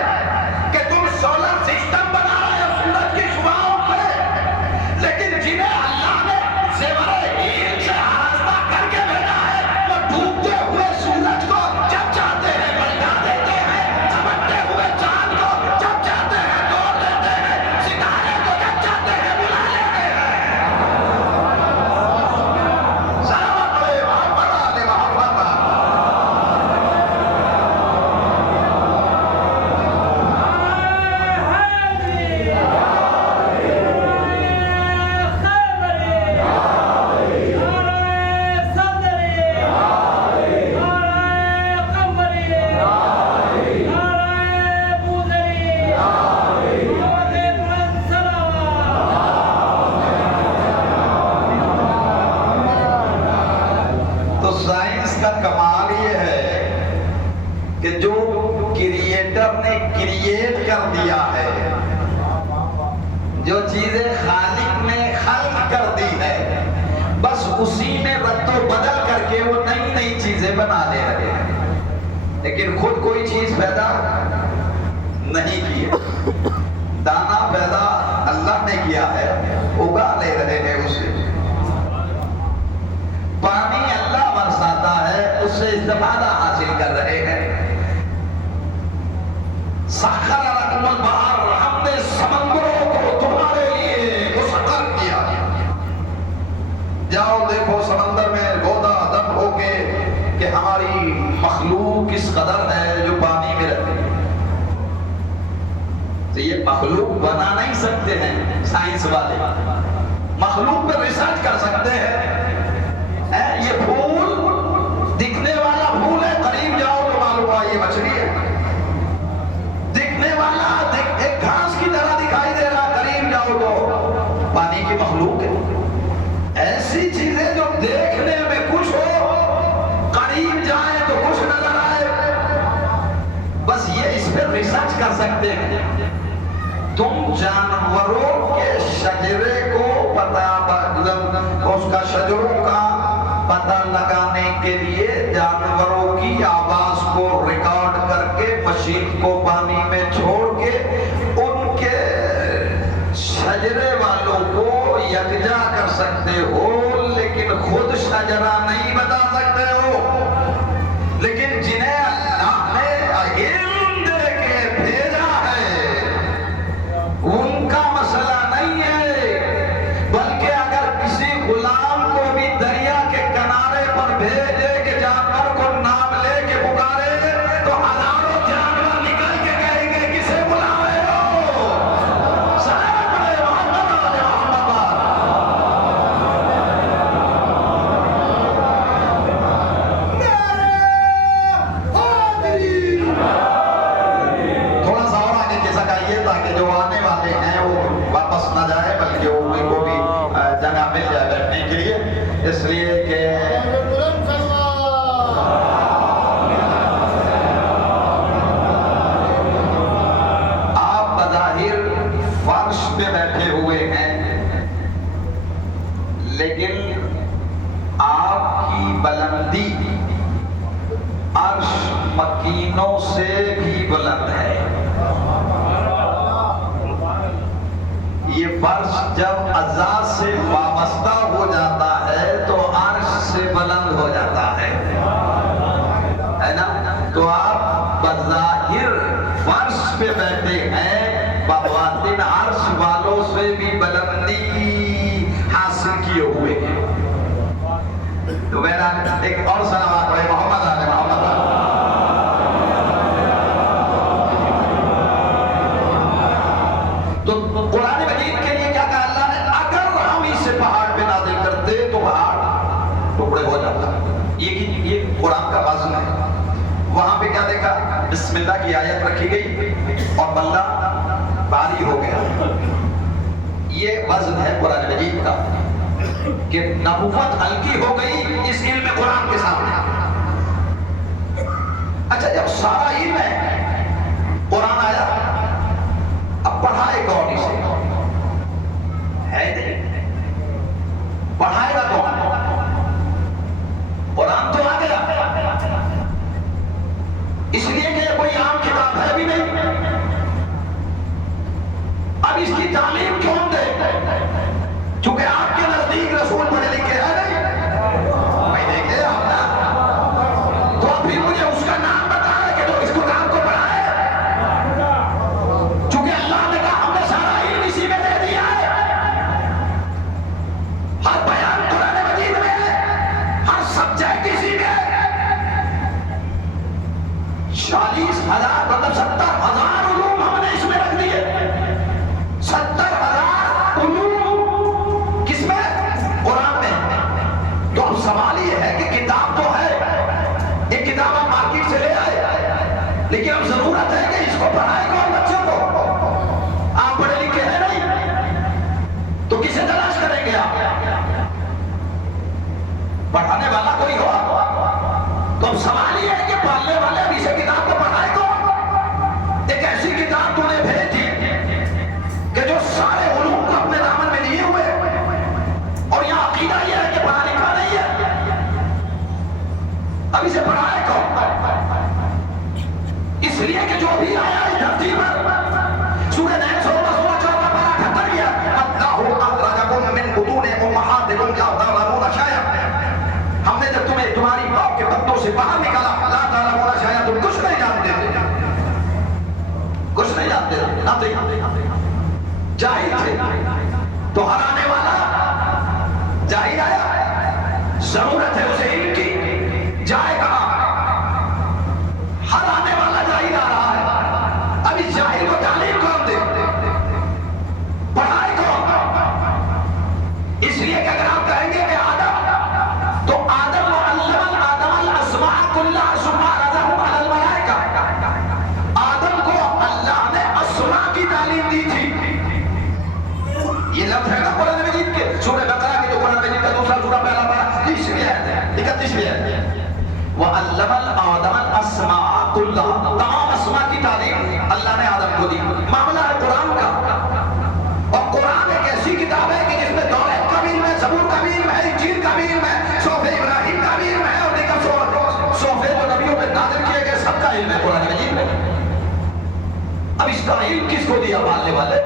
کہ تم سولر سسٹم بنا رہے ہو سورج کی شعاؤں پہ، لیکن جنہیں اللہ نے زیورِ ہیر سے آراستہ کر کے بھیجا ہے وہ ڈوبتے ہوئے سورج کو جب چاہتے ہیں بلٹا دیتے ہیں، چمکتے ہوئے چاند کو جب چاہتے ہیں توڑ دیتے ہیں، ستارے کو جب چاہتے ہیں بلا لیتے ہیں۔ سلام علیہ محمد علیہ محمد۔ کہ جو کریٹر نے کریٹ کر دیا ہے، جو چیزیں خالق نے خلق کر دی ہے، بس اسی میں رد و بدل کر کے وہ نئی نئی چیزیں بنا دے رہے ہیں، لیکن خود کوئی چیز پیدا نہیں کی ہے۔ دانا پیدا اللہ نے کیا ہے، اگا لے رہے ہیں اسے۔ پانی اللہ برساتا ہے، اس سے استفادہ حاصل کر رہے ہیں۔ سخر لکم البحر، ہم نے سمندروں کو تمہارے لیے مسخر کیا۔ جاؤ دیکھو سمندر میں گودا دم ہو کے کہ ہماری مخلوق کس قدر ہے جو پانی میں رہتی ہے۔ تو یہ مخلوق بنا نہیں سکتے ہیں سائنس والے، مخلوق پہ ریسرچ کر سکتے ہیں۔ یہ پھول دکھنے والا پھول ہے، قریب جاؤ تو معلوم ہوا یہ مچھلی ہے۔ دکھنے والا ایک گھاس کی طرح دکھائی دے رہا، قریب جاؤ تو پانی کی مخلوق ہے۔ ایسی چیزیں جو دیکھنے میں کچھ ہو، قریب جائیں تو کچھ نظر آئے، بس یہ اس پہ ریسرچ کر سکتے ہیں۔ تم جانوروں کے شجرے کو اس کا شجروں کا پتہ لگانے کے لیے جانوروں کی آواز کو ریکارڈ کر کے مشین کو پانی میں چھوڑ کے ان کے شجرے والوں کو یکجا کر سکتے ہو، لیکن خود شجرہ نہیں بتا سکتے ہو۔ لیکن جنہیں اللہ نے علم دے کے بھیجا ہے، ان کا مسئلہ نہیں ہے، بلکہ اگر کسی غلام کو بھی دریا کے کنارے پر بھیجے کہ جانور کو نام لے کے پکارے تو ہزاروں جانور نکل کے کہیں گے کسے بلاوے ہو؟ سلام علیہ محمد علیہ محمد۔ تھوڑا سا اور آگے کیسا کہیے تاکہ جو آنے والے ہیں وہ واپس نہ جائے، بلکہ ان کو بھی جگہ مل جائے بیٹھنے کے لیے، اس لیے کہ آپ بظاہر فرش پہ بیٹھے ہوئے ہیں، لیکن آپ کی بلندی عرش مکینوں سے بھی بلند ہے۔ یہ فرش جب اعضاء سے وابستہ ہو جاتا ہے تو عرش سے بلند ہو جاتا ہے نا؟ تو آپ بظاہر فرش پہ بیٹھے ہیں، بباطن عرش والوں سے بھی بلندی حاصل کیے ہوئے ہیں۔ تو میرا ایک اور سلام پڑھے محمد علیہ محمد۔ تو قرآن مجید کے لیے کیا کہا اللہ نے؟ اگر ہم اسے پہاڑ پہ نازل کرتے تو پہاڑ ٹکڑے ہو جاتا۔ یہ قرآن کا وزن ہے۔ وہاں پہ کیا دیکھا؟ بسم اللہ کی آیت رکھی گئی اور بلہ باری ہو گیا۔ یہ وزن ہے قرآن مجید کا کہ نبوت ہلکی ہو گئی اس علم قرآن کے سامنے۔ اچھا، جب سارا علم ہے، قرآن آیا، اب پڑھائے کون اسے؟ ہے نہیں، پڑھائے گا کون؟ قرآن تو آ گیا، اس لیے کہ کوئی عام کتاب ہے بھی نہیں۔ اب اس کی تعلیم کون دے؟ چونکہ آپ کے نزدیک رسول پڑھے لکھے ہیں نہیں، میں دیکھے آپ نا، تو ابھی مجھے اس کا نام بتایا کہ جو اس قرآن کو پڑھائے، چونکہ اللہ نے کہا ہم نے سارا علم اسی میں دے دیا ہے۔ ہر بیان قرآن مجید میں ہے، ہر سبجیکٹ اسی میں ہے۔ 40,000 مطلب 70,000 علوم ہم نے اس میں رکھ دیے۔ 70,000 علوم کس میں؟ قرآن میں۔ تو اب سوال یہ ہے کہ کتاب تو ہے، ایک کتاب آپ مارکیٹ سے لے آئے، لیکن اب ضرورت ہے کہ اس کو پڑھائے کون بچوں کو؟ آپ پڑھے لکھے ہیں نہیں، تو کسے تلاش کریں گے آپ؟ پڑھانے والا کوئی ہو؟ تو اب سوال یہ ہے کہ پڑھنے والے اب اسے کتاب کو اس لیے کہ جو بھی آیا اس دھرتی پر سورہ نحل 16 پارہ 78 یہ اللہ اخرجکم من بطون امہاتکم لا تعلمون شیئا، ہم نے جب تمہیں تمہاری ماں کے بطنوں سے باہر نکالا لا تعلمون شیئا، تم کچھ نہیں جانتے تھے، کچھ نہیں جانتے تھے، جاہل تھے، تو ہر آنے والا جاہل آیا، ضرورت ہے اسے علم کی، جائے کہاں؟ ہر آنے والا جاہل آ رہا ہے، اب اس جاہل کو تعلیم کون دے؟ پڑھائے کون؟ اس لیے کہ اگر آپ کہیں گے کہ آدم، تو آدم وعلم آدم الاسماء کلها ثم عرضهم علی الملائکہ، آدم کو اللہ نے اسماء کی تعلیم دی تھی۔ یہ لفظ ہے نا قرآن مجید کے سورہ بقرہ کی جو قرآن مجید کا دوسرا سورہ پہلا پارہ 30ویں آیت ہے 31ویں آیت ہے وَعَلَّمَ آدَمَ الْأَسْمَاءَ كُلَّهَا، تمام اسماء کی تعلیم اللہ نے آدم کو دی۔ معاملہ ہے قرآن کا، اور قرآن ایک ایسی کتاب ہے کہ جس میں توریت کا بھی علم ہے، زبور کا بھی علم ہے، انجیل کا بھی علم ہے، صحف ابراہیم کا بھی علم ہے، اور دیگر صحف جو نبیوں پہ نازل کیے گئے سب کا علم ہے قرآن مجید میں۔ اب اس کا علم کس کو دیا پالنے والے؟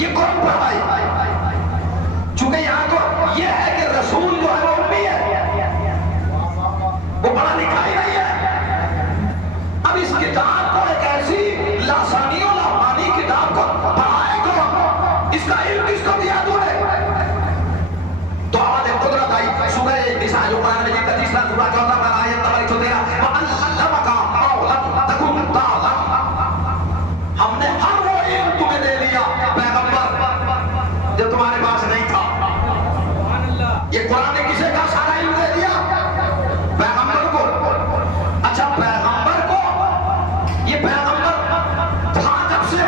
یہ کون پڑھائی؟ چونکہ یہاں کو یہ ہے کہ رسول جو ہے وہ امی ہے، وہ پڑھا لکھا ہی نہیں ہے۔ اب اس کتاب کو ایک ایسی لاسانی و لامانی کتاب کو پڑھائے کون؟ اس کا علم کس کو دیا تو نے؟ تو آواز قدرت آئی سورہ نساء جو قرآن مجید کا تیسرا سورہ 14 آیت نمبر 113 وَعَلَّمَكَ مَا لَمْ تَكُنْ تَعْلَمْ، ہم نے ہر وہ علم تمہیں دے دیا پیغمبر جو تمہارے پاس نہیں تھا۔ یہ قرآن نے کسے کا سارا علم دے دیا؟ پیغمبر کو۔ اچھا پیغمبر کو، یہ پیغمبر تھا جب سے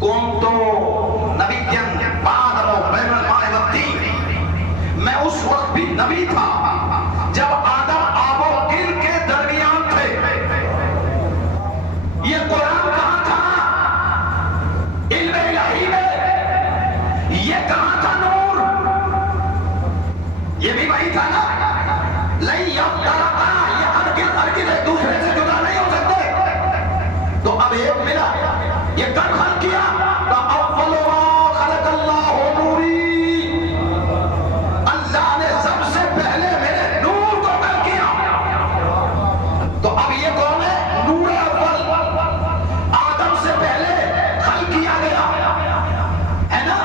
کون تو نبی بعد بین الماء والطین، میں اس وقت بھی نبی تھا جب آدم آب و گل کے درمیان تھے۔ یہ قرآن کہاں تھا؟ علم الہی میں۔ یہ کہاں تھا نور؟ یہ بھی وہی تھا نا، لَن يَفْتَرَقَا، یہ ہرگز ایک دوسرے سے جدا نہیں ہو سکتے۔ تو اب ایک ملا، یہ کب خلق کیا؟ فَأَوَّلُ مَا خَلَقَ اللَّهُ نُورِي، اللہ نے سب سے پہلے میرے نور کو خلق کیا۔ تو اب یہ کون ہے؟ نور اول، آدم سے پہلے خلق کیا گیا ہے نا۔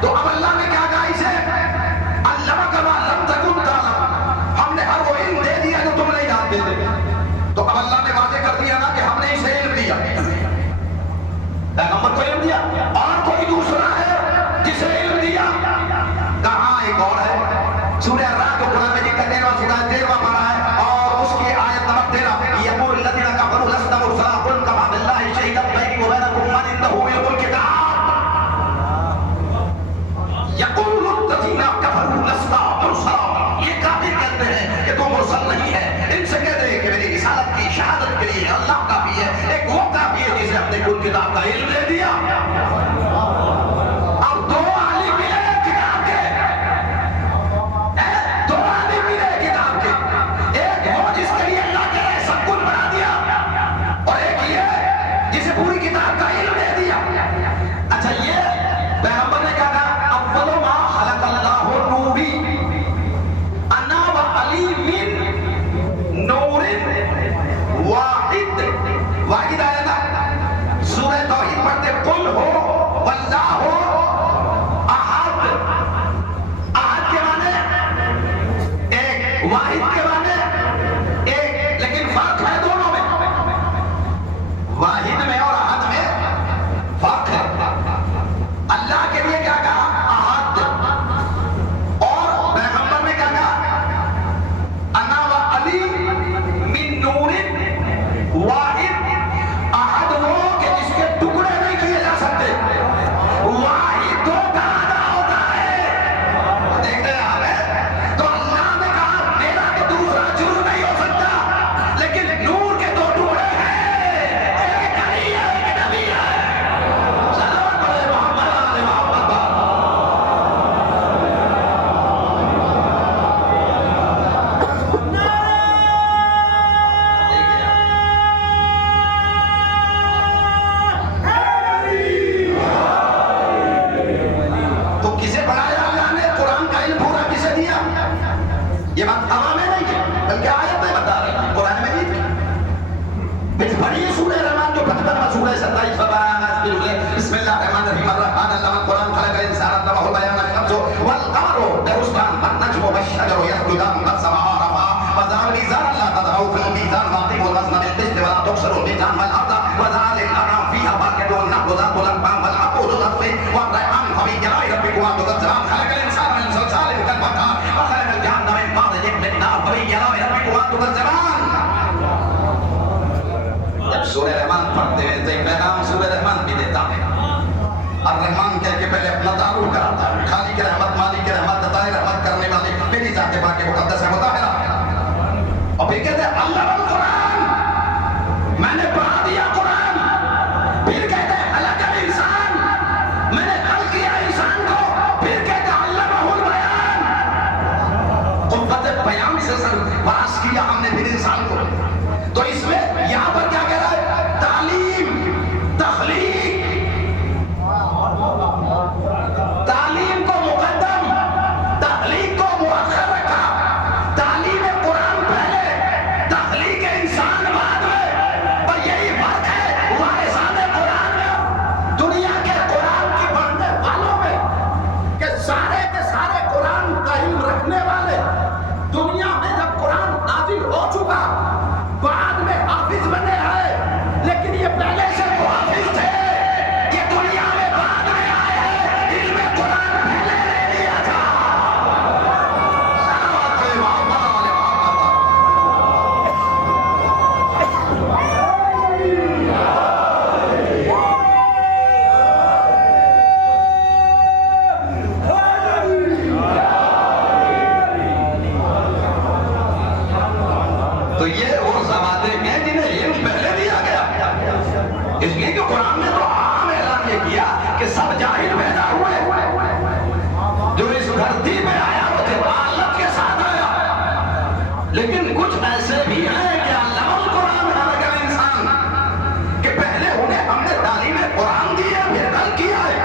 تو اب اللہ نے کیا کہا اسے؟ عَلَّمَكَ مَا لَمْ تَكُنْ تَعْلَمْ، ہم نے ہر وہ علم دے دیا جو تم نہیں جانتے تھے۔ تو اب اللہ نے واضح کر دیا نا کہ ہم نے اسے علم دیا، پیغمبر کو علم دیا، اور کوئی دوسرا ہے جسے علم دیا؟ کہاں؟ ایک اور ہے، سورہ الرعد جو قرآن مجید کا 13واں سورہ 13واں پارہ ہے، اور اس کی آیت نمبر 13 یقول الذین کفروا لست مرسلا قل کفی باللہ شہیدا بینی وبینکم من عنده علم الکتاب، یقول الذین کفروا لست مرسلا، یہ کافر کہتے ہیں کہ تو مرسل نہیں ہے۔ ان سے کہتے ہیں کہ میری رسالت کی شہادت کے لیے اللہ کافی ہے، ایک وہ کافی ہے جسے اپنے کل کتاب کا علم دے دیا۔ اب دو عالم ملے کتاب کے، دو عالم ملے کتاب کے، ایک وہ جس کے لیے اللہ نے سب کچھ بنا دیا، اور ایک یہ جسے پوری کتاب کا علم دے دیا۔ اچھا یہ پیغمبر نے کیا کہا؟ اول ما خلق اللہ نوری انا وعلی من نور واحد، واحد آیا نا، سورہ توحید پڑھتے قل ہو واللہ احد، احد کے معنی ایک، واحد کے معنی ایک، لیکن فرق ہے دونوں میں، واحد میں اور احد میں فرق ہے۔ اللہ کے لیے کیا کہا؟ احد، اور پیغمبر نے کیا کہا؟ انا وعلی من نور واحد، تكسر الميزان والأرض وذلك الأنعام فيها فاكهة والنخل ذات الأكمام والعقول الأصل والريحان فمن جلاء ربكما تكذبان خلق الإنسان من صلصال كالفخار وخلق الجن من مارج من نار فمن جلاء ربكما تكذبان. جب سورہ رحمان پڑھتے ہیں تو ایک پیغام سورہ رحمان بھی دیتا ہے. الرحمن کہہ کے پہلے اپنا تعارف کراتا ہے. خالق کی رحمت، مالک کی رحمت، عطا رحمت کرنے والی میری ذات پاک مقدس ہے مطہرہ. اور پھر کہتے ہیں اللہ القرآن، میں نے پڑھا دیا قرآن. پھر کہتے ہیں خلق الانسان، میں نے خلق کیا انسان کو. پھر کہتے ہیں علمہ البیان، قوت بیان سے سرفراز کیا ہم نے پھر انسان کو. تو اس میں یہاں پر کیا کہہ رہا ہے؟ تعلیم، تخلیق، تعلیم کو مقدم، تخلیق کو مؤخر رکھا. تعلیم قرآن پہلے، تخلیق انسان بعد میں. اور یہی فرق ہے وارثان قرآن میں دنیا کے قرآن کی پڑھنے والوں میں کہ سارے کے سارے قرآن کا علم رکھنے والے دنیا میں جب قرآن نازل ہو چکا بعد میں حافظ بنے ہیں، لیکن یہ پہلے سے وہ حافظ تھے. یہ دنیا میں بعد میں آئے ہیں، علم قرآن پہلے لے لیا تھا. تو یہ وہ زمانے ہیں جنہیں علم پہلے دیا گیا. اس لیے کہ قرآن نے تو عام اعلان یہ کیا کہ سب جاہل پیدا ہوئے. جو اس دھرتی پہ آیا وہ جہالت کے ساتھ آیا. لیکن کچھ ایسے بھی ہیں کہ علمہ القرآن خلق الانسان، کہ پہلے انہیں ہم نے تعلیم قرآن دی ہے پھر کل کیا ہے.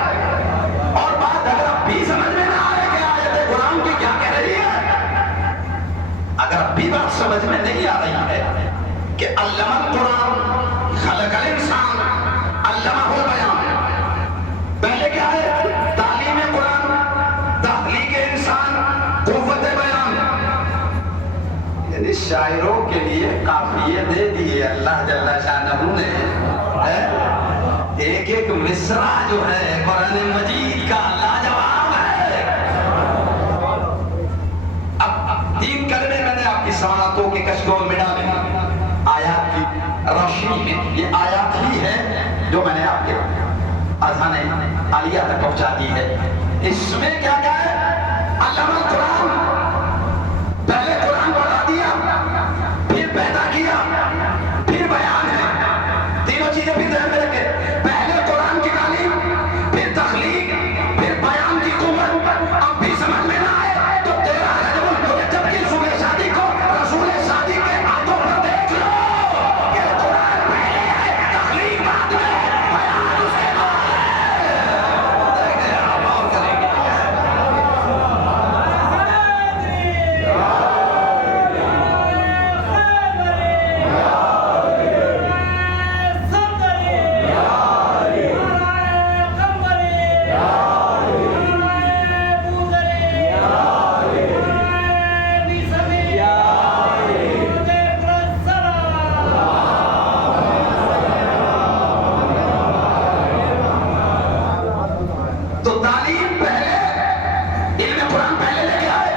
اور بات اگر اب بھی سمجھ میں نہ آئے کہ آیت قرآن کی کیا کہہ رہی ہے، اگر اب بھی بات سمجھ میں نہیں آ رہی ہے کہ علمہ القرآن خلق الانسان علمہ البیان، پہلے کیا ہے؟ تعلیم قرآن، تخلیق انسان، قوت بیان. یعنی شاعروں کے لیے قافیے دے دیے اللہ جل شانہ نے. ایک ایک مصرع جو ہے قرآن مجید کا لاجواب ہے. اب تین کلمے میں نے آپ کی سماعتوں کے کشکول میں ڈالے آیات کی روشنی میں. یہ آیات ہی ہے جو میں نے آپ کے اذہان عالیہ تک پہنچا دی ہے. اس میں کیا کیا ہے؟ علمہ القرآن، پہلے قرآن پڑھا دیا، پھر پیدا کیا، پھر بیان ہے. تینوں چیزیں پھر ذہن میں رکھے. پہلے قرآن کی تعلیم، پھر تخلیق، پھر بیان کی قوت. اب بھی سمجھ میں نہ آئے تو 13 رجب المرجب کی صبح شادی کو رسول شادی کے ہاتھوں پر دیکھ لو کہ قرآن پہلے ہے، تخلیق بعد میں، بیان اس کے بعد ہے. دیکھیں آپ اور کریں گے. تو تعلیم پہلے، علم قرآن پہلے لے کے آئے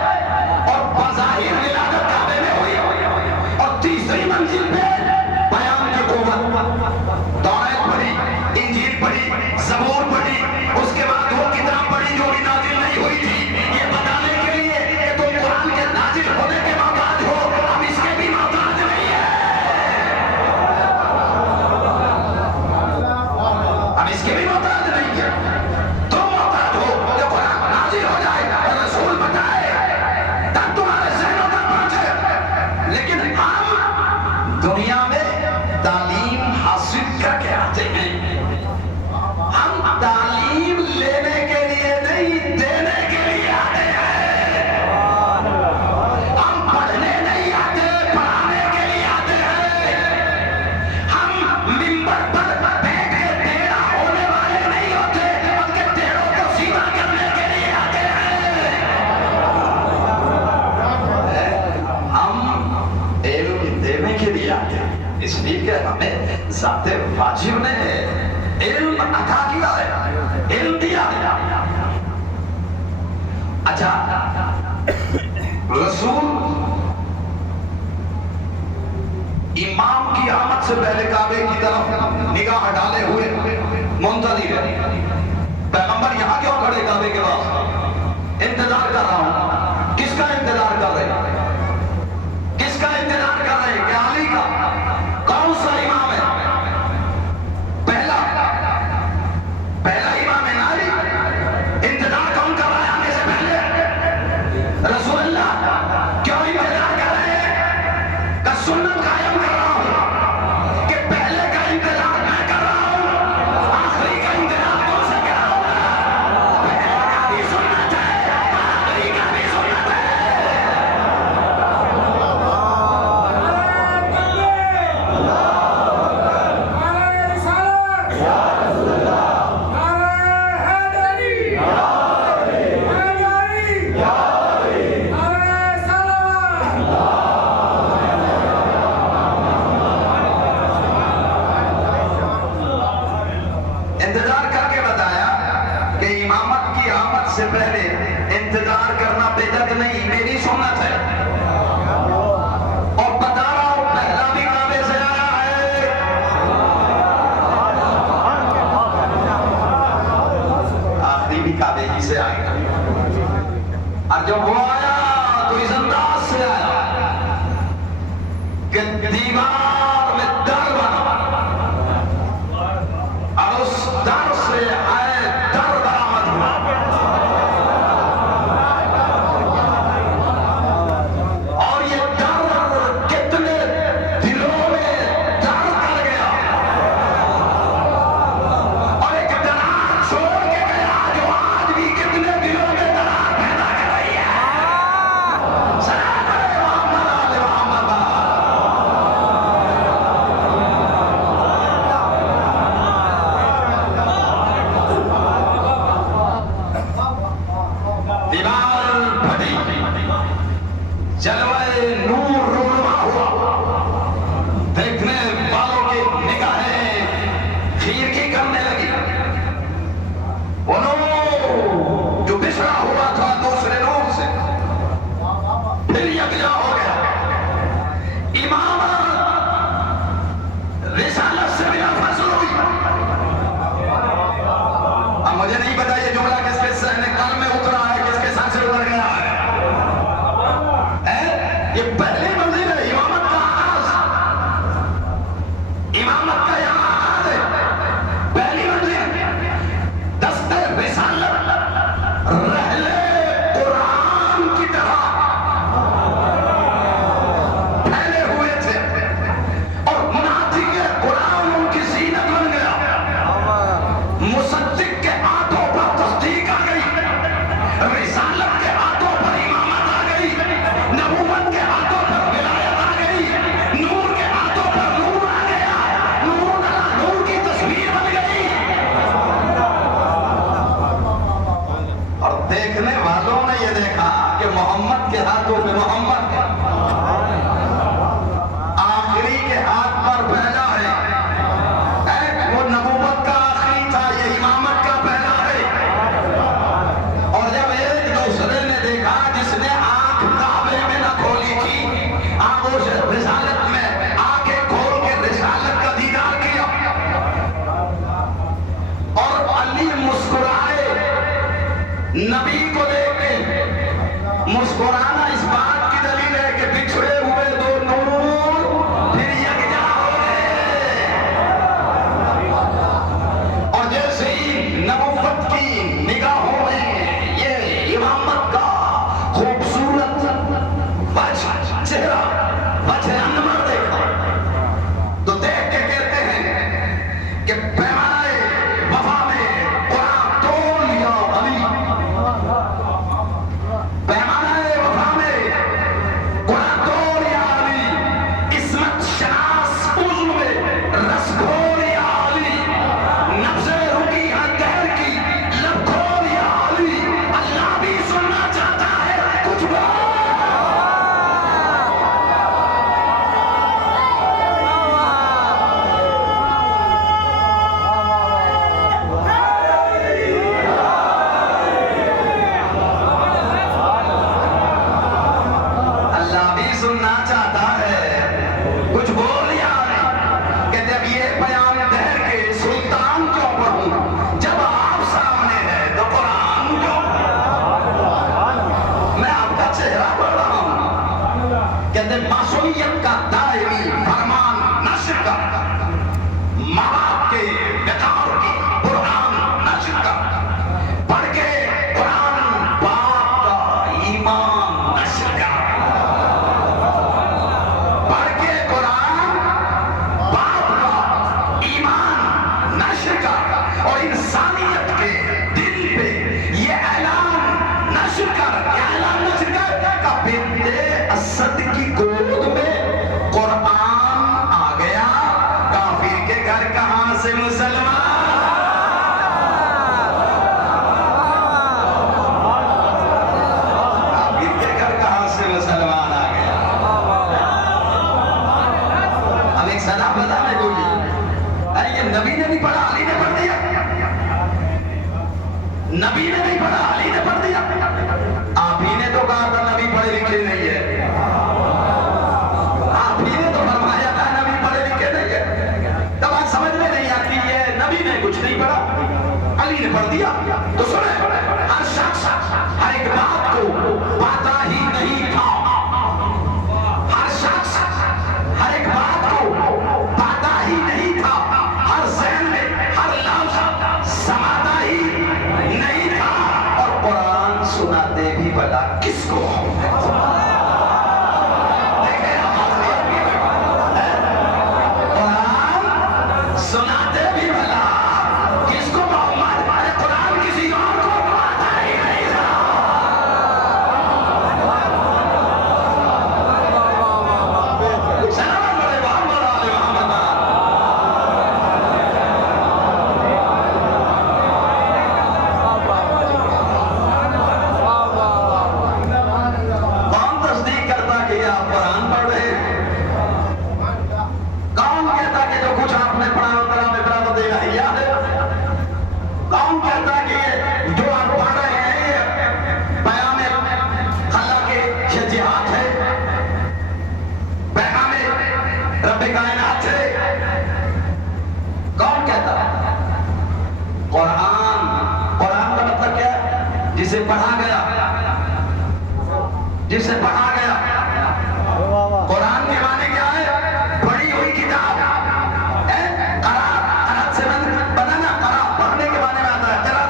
اور بظاہر ولادت کعبے میں ہوئی. اور تیسری منزل پہ بیان کی قوت. تورات پڑھی، انجیل پڑھی، زبور پڑھی، اس کے بعد وہ کتاب پڑھی جو بھی نازل نہیں ہوئی تھی، یہ بتانے کے لیے کہ تم قرآن کے نازل ہونے کے محتاج ہو، ہم اس کے بھی محتاج نہیں ہیں. ہم اس کے بھی محتاج نہیں ہیں. تم محتاج ہو کہ قرآن نازل ہو جائے اور رسول بتائے تب تمہارے ذہنوں تک پہنچے. لیکن ہم دنیا میں تعلیم حاصل کر کے آتے ہیں. ہم تعلیم لینے کے لیے نہیں، دینے کے لیے آتے ہیں. ہم پڑھنے نہیں آتے، پڑھانے کے لیے آتے ہیں. ہم منبر پر بیٹھ کے ٹیڑھا ہونے والے نہیں ہوتے، بلکہ ٹیڑھوں کو سیدھا کرنے کے لیے آتے ہیں. ہم علم دینے کے لیے آتے ہیں. اس لیے کہ ہمیں ذات واجب نے علم عطا کیا ہے، علم دیا ہے۔ اچھا، رسول امام کی آمد سے پہلے کعبے کی طرف نگاہ ڈالے ہوئے منتظر ہے۔ پیغمبر یہاں کیوں کھڑے کعبے کے پاس؟ انتظار کر رہا ہوں۔ کس کا انتظار کر رہے ہیں؟ کس کا انتظار کر رہے ہیں؟ کہ علی کا؟ کون سا امام ہے؟ پہلا امام ہے علی۔ انتظار کون کر رہا ہے آنے سے پہلے؟ رسول اللہ۔ کیوں انتظار کر رہے ہیں؟ کہ سنت قائم کر رہا ہوں کہ پہلے کا انتظار میں کر رہا ہوں، آخری کا انتظار سے مسلمان نبی نے نہیں پڑھا علی نے پڑھ دیا نبی نے نہیں پڑھا علی نے پڑھ دیا آپ ہی نے تو کہا تھا نبی پڑھے لکھے نہیں ہے آپ ہی نے تو فرمایا تھا نبی پڑھے لکھے نہیں ہے تب آج سمجھ میں نہیں آتی ہے نبی نے کچھ نہیں پڑھا علی نے پڑھ دیا تو سنیں ہر شخص ہر ایک بات کو پاتا ہی نہیں تھا ہر شخص ہر ایک بات کو پاتا ہی نہیں تھا ہر ذہن میں ہر لفظ سماتا ہی نہیں تھا اور قرآن سناتے بھی بلا کس کو قرآن سناتے بھی بلا کس کو محمد ارے قرآن کسی اور کو پاتا ہی نہیں تھا سلام علیہ محمد علیہ محمد کون تصدیق کرتا کہ یہ آپ قرآن پڑھ رہے ہیں کون کہتا کہ جو کچھ آپ نے پڑھا اترا تو دینا ہی یاد ہے کون کہتا کہ یہ جو آپ پڑھ رہے ہیں یہ پیام اللہ کے یہ جہاد ہے پیغام رب کائنات ہے کون کہتا قرآن قرآن کا مطلب کیا ہے جسے پڑھا گیا جسے پڑھا گیا قرآن کے معنی کیا ہے پڑھی ہوئی کتاب قرآن سے بنانا قرآن پڑھنے کے معنی میں آتا ہے چلا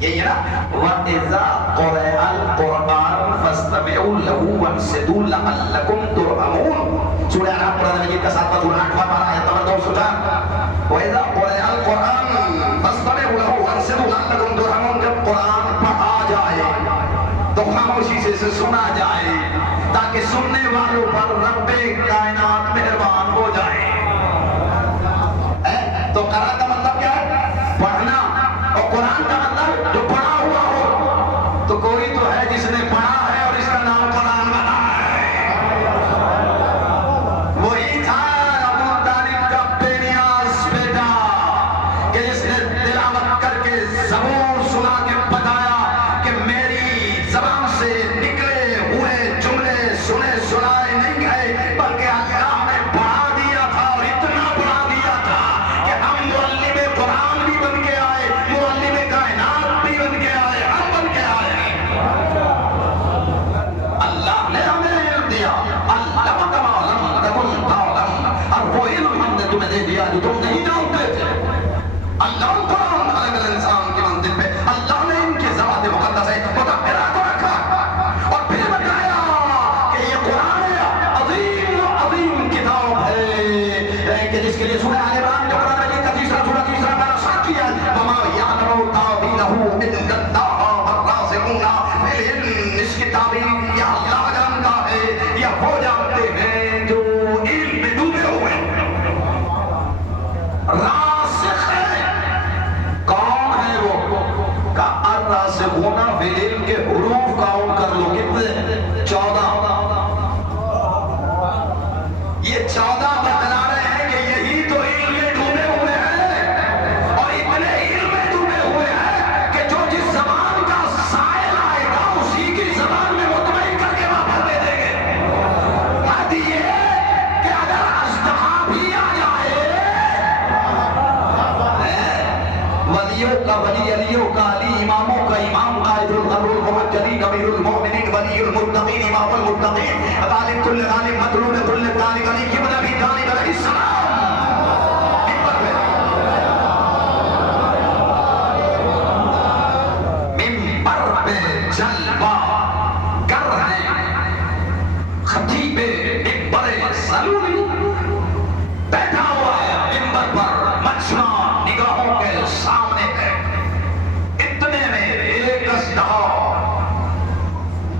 یہی ہے نا وَإِذَا قُرِئَ الْقُرْآنُ فَاسْتَمِعُوا لَهُ وَانصِتُوا لَعَلَّكُمْ تُرْحَمُونَ سورہ اعراف قرآن مجید کا 7واں سورہ 8واں پارہ آیت نمبر 204 وَإِذَا قُرِئَ الْقُرْآنُ فَاسْتَمِعُوا لَهُ وَانصِتُوا لَعَلَّكُمْ تُرْحَمُونَ جب قرآن پڑھا جائے تو خاموشی سے سنا جائے تاکہ سننے والوں پر رب کائنات مہربان ہو جائے تو قرآن کا مطلب کیا ہے پڑھنا اور قرآن کا مطلب جو پڑھا ہوا ہو تو کوئی تو ہے جس نے پڑھا ہے اور اس کا نام قرآن بنا ہے وہی تھا ابو طالب کا بے نیاز بیٹا کہ جس نے تلاوت کر کے زبور سنا کے بتایا کہ میری زبان سے نکلے ہوئے جملے سنے سنائے نہیں گئے بلکہ اللہ نے پڑھا دیا تھا اور اتنا پڑھا دیا تھا کہ ہم معلم قرآن بھی بن کے آئے معلم کائنات بھی بن کے آئے ہم بن کے آئے اللہ نے ہمیں علم دیا علم کما لم تکن تعلم اور وہ علم ہم نے تمہیں دے دیا جو تم نہیں جانتے تھے اللہ قرآن خلق الانسان کی منزل پہ اللہ نے ان کی ذات مقدس ہے مطہرہ کو رکھا اور پھر بتایا کہ یہ قرآن عظیم و عظیم کتاب ہے کہ جس کے لیے سورہ آل عمران جو قرآن مجید کا تیسرا سورہ تیسرا پارہ ساتھ کیا وما یعلم تاویلہ الا اللہ والراسخون فی العلم اس کی تعبیر یا اللہ جانتا ہے یا وہ جانتے ہیں جو علم میں ڈوبے ہوئے راسخ ہے کون ہے وہ کا الراسخون فی العلم کے حروف کاؤنٹ کر لو کتنے 14 یہ 14 بتلا رہے ہیں کہ یہی تو علم میں ڈوبے ہوئے ہیں اور اتنے علم میں ڈوبے ہوئے ہیں کہ جو جس زبان کا سائل آئے گا اسی کی زبان میں مطمئن کر کے واپس دے دیں گے بات یہ ہے کہ اگر اژدہا بھی آ جائے ولیوں کا ولی علیوں کا علی اماموں کا امام قائد الغر المحجلین امیر المؤمنین ولی المتقین امام المتقین غالب کل غالب مطلوب کل طالب علی ابن ابی طالب علیہ السلام ممبر پہ جلوہ کر رہے خطیب اکبر سلولی بیٹھا ہوا ہے ممبر پر مجمع نگاہوں کے سامنے ہے اتنے میں ایک اژدہا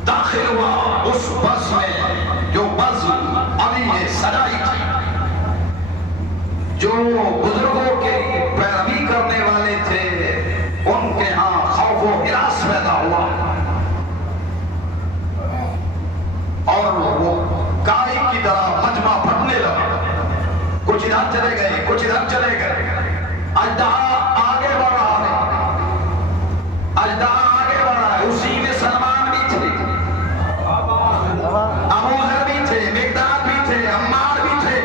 داخل ہوا اس بز میں جو بز علی نے سجائی تھی جو بزرگوں کی پیروی کرنے والے تھے ان کے ہاں خوف و ہراس پیدا ہوا اور وہ کائی کی طرح مجمع پھٹنے لگا. کچھ ادھر چلے گئے, کچھ ادھر چلے گئے. اژدہا آگے بڑھ رہا ہے, اژدہا آگے بڑھ رہا ہے. اسی میں سلمان بھی تھے, ابو ذر بھی تھے, مقداد بھی تھے, عمار بھی تھے.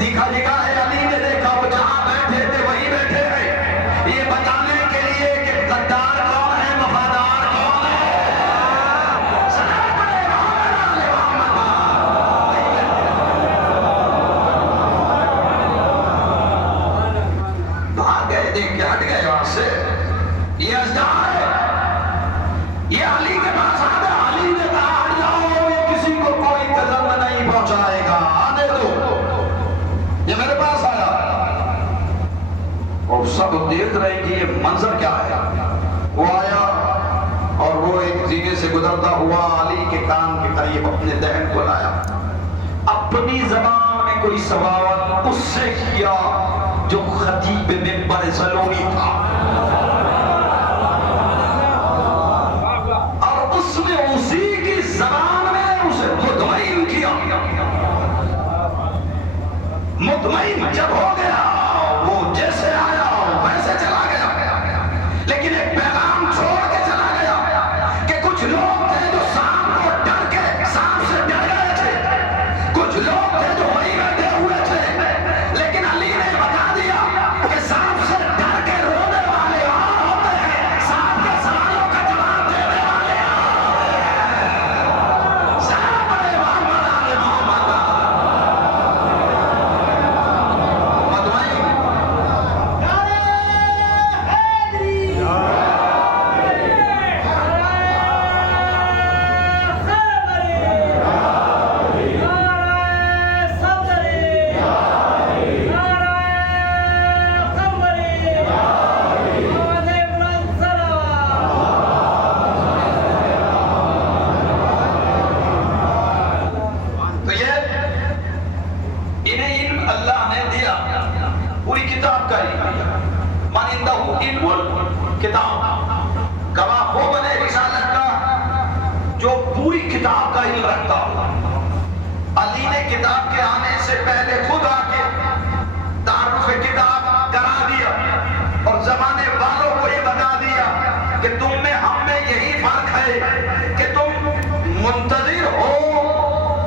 دکھا ہے علی نے دیکھا وہ جہاں بیٹھے تھے وہی بیٹھے ہیں, یہ بتانے کے لیے کہ غدار کون ہے, وفادار کون ہے. سلام پڑھے محمد آل محمد. بھاگ گئے, دیکھ کے ہٹ گئے وہاں سے. یہ اژدہا ہے, یہ علی کے پاس آ گیا. علی نے کہا ہٹ جاؤ, یہ کسی کو کوئی قدم نہیں پہنچائے گا, آنے دو. یہ میرے پاس آیا اور سب دیکھ رہے ہیں کہ یہ منظر کیا ہے. وہ آیا اور وہ ایک زینے سے گزرتا ہوا علی کے کان کے قریب اپنے دہن کو لایا. اپنی زبان میں کوئی سباوت اس سے کیا جو خطیب منبر زلونی تھا, اور اس نے اسی کی زبان میں اسے مطمئن کیا. مطمئن جب ہو گیا وہ جیسے آیا ویسے چلا گیا, لیکن ایک پیغام چھوڑ کے چلا گیا کہ کچھ لوگ تھے جو سانپ کو ڈر کے سانپ سے ڈر گئے تھے, کچھ لوگ تھے جو وہی بیٹھے ہوئے تھے, لیکن علی نے بتا دیا کہ سانپ سے ڈر کے رونے والے اور ہوتے ہیں, سانپ کے سوالوں کا جواب دینے والے اور ہوتے ہیں. سلام علیہ محمد آل محمد. تو یہ انہیں علم اللہ نے دیا, پوری کتاب کا علم دیا. من عنده علم الکتاب, گواہ وہ بنے رسالت کا جو پوری کتاب کا علم رکھتا ہو. علی نے کتاب کے آنے سے پہلے خود آ کے تعارف کتاب کرا دیا اور زمانے والوں کو یہ بتا دیا کہ تم میں ہم میں یہی فرق ہے کہ تم منتظر ہو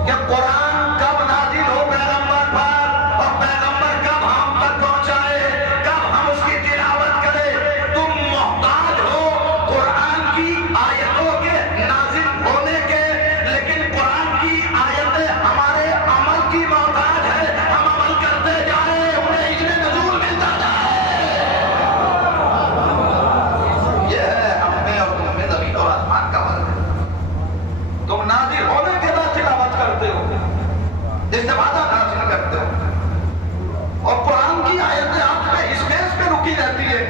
کہ قرآن کب نازل ہو پیغمبر پر, اور پیغمبر کب ہم پر پہنچائے, کب ہم اس کی تلاوت کریں. تم محتاج ہو قرآن کی آیتوں کے نازل ہونے کے, لیکن قرآن کی آیتیں ہمارے عمل کی محتاج ہے. ہم عمل کرتے جائیں, انہیں اجر نزول ملتا جائے. یہ ہے ہم میں اور تم میں زمین اور آسمان کا فرق ہے. تم نازل ہونے کے بعد تلاوت کرتے ہو, استفادہ حاصل کرتے ہو, اور قرآن کی آیتیں آپ پہ اس بیس پہ رکی رہتی ہے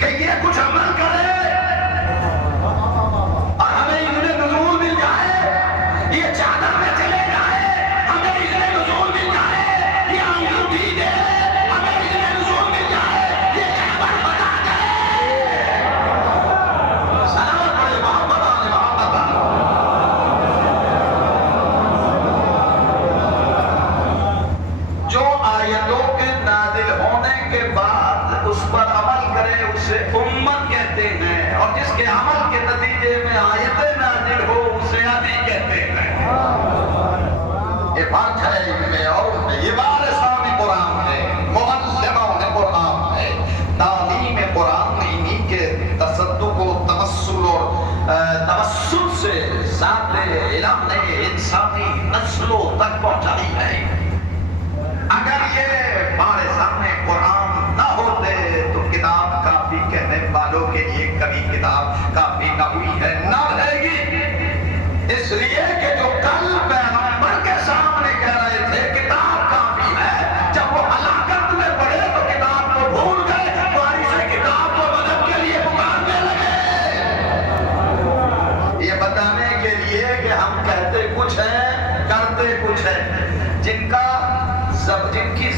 کہ یہ کچھ عمل کرے اور ہمیں اجر نزول مل جائے. یہ چادر میں چلے جائے, ہمیں اجر نزول مل جائے. یہ انگوٹھی دے, ہمیں اجر نزول مل جائے. یہ خیبر بنا دے. سلام علیہ محمد آل محمد. جو آیتوں کے نازل ہونے کے بعد اس پر عمل کرے اسے امت کہتے ہیں, اور جس کے عمل کے نتیجے میں آیتیں نازل ہو اسے علی کہتے ہیں. یہ فرق ہے ان میں اور ان میں. یہ وارثان قرآن ہے, معلمان قرآن ہے. تعلیم قرآن انہی کے تصدق و تمثل اور توسط سے ذات علم نے انسانی نسلوں تک پہنچائی ہے. اگر یہ وارثان قرآن نہ ہوتے تو کتاب کافی کہنے والوں کے لیے کبھی کتاب کافی نہ ہوئی ہے, نہ رہے گی. اس لیے کہ جو کل پیغمبر کے سامنے کہہ رہے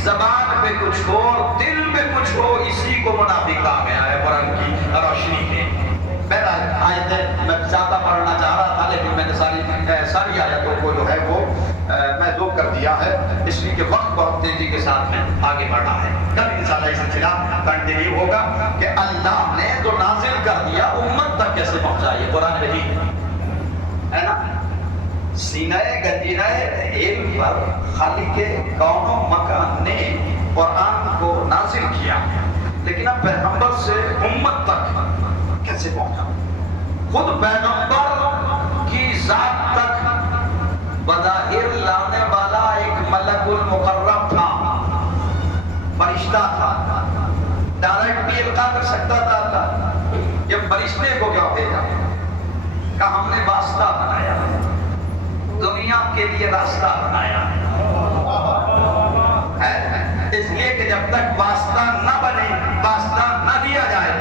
زبان پہ کچھ ہو اور دل میں کچھ ہو، اسی کو منافق کہا گیا ہے قرآن کی روشنی میں۔ بہرحال آیتیں میں زیادہ پڑھنا چاہ رہا تھا، لیکن میں نے ساری آیتوں کو جو ہے وہ محدود کر دیا ہے، اس لیے کہ وقت بہت تیزی کے ساتھ میں آگے بڑھا ہے۔ کل انشاءاللہ یہ سلسلہ کنٹینیو ہوگا کہ اللہ نے جو نازل کر دیا امت تک کیسے پہنچائی، قرآن مجید ہے نا۔ سینہ گنجینہ علم پر خالق کون و مکان نے قرآن کو نازل کیا، لیکن اب پیغمبر سے امت تک کیسے پہنچا؟ خود پیغمبر کی ذات تک بظاہر لانے والا ایک ملک المقرب تھا، فرشتہ تھا، ڈائریکٹ بھی القا کر سکتا تھا۔ یہ فرشتے کو کیا بھیجا کہ ہم نے واسطہ بنایا، دنیا کے لیے راستہ بنایا ہے، اس لیے کہ جب تک واسطہ نہ بنے، واسطہ نہ دیا جائے،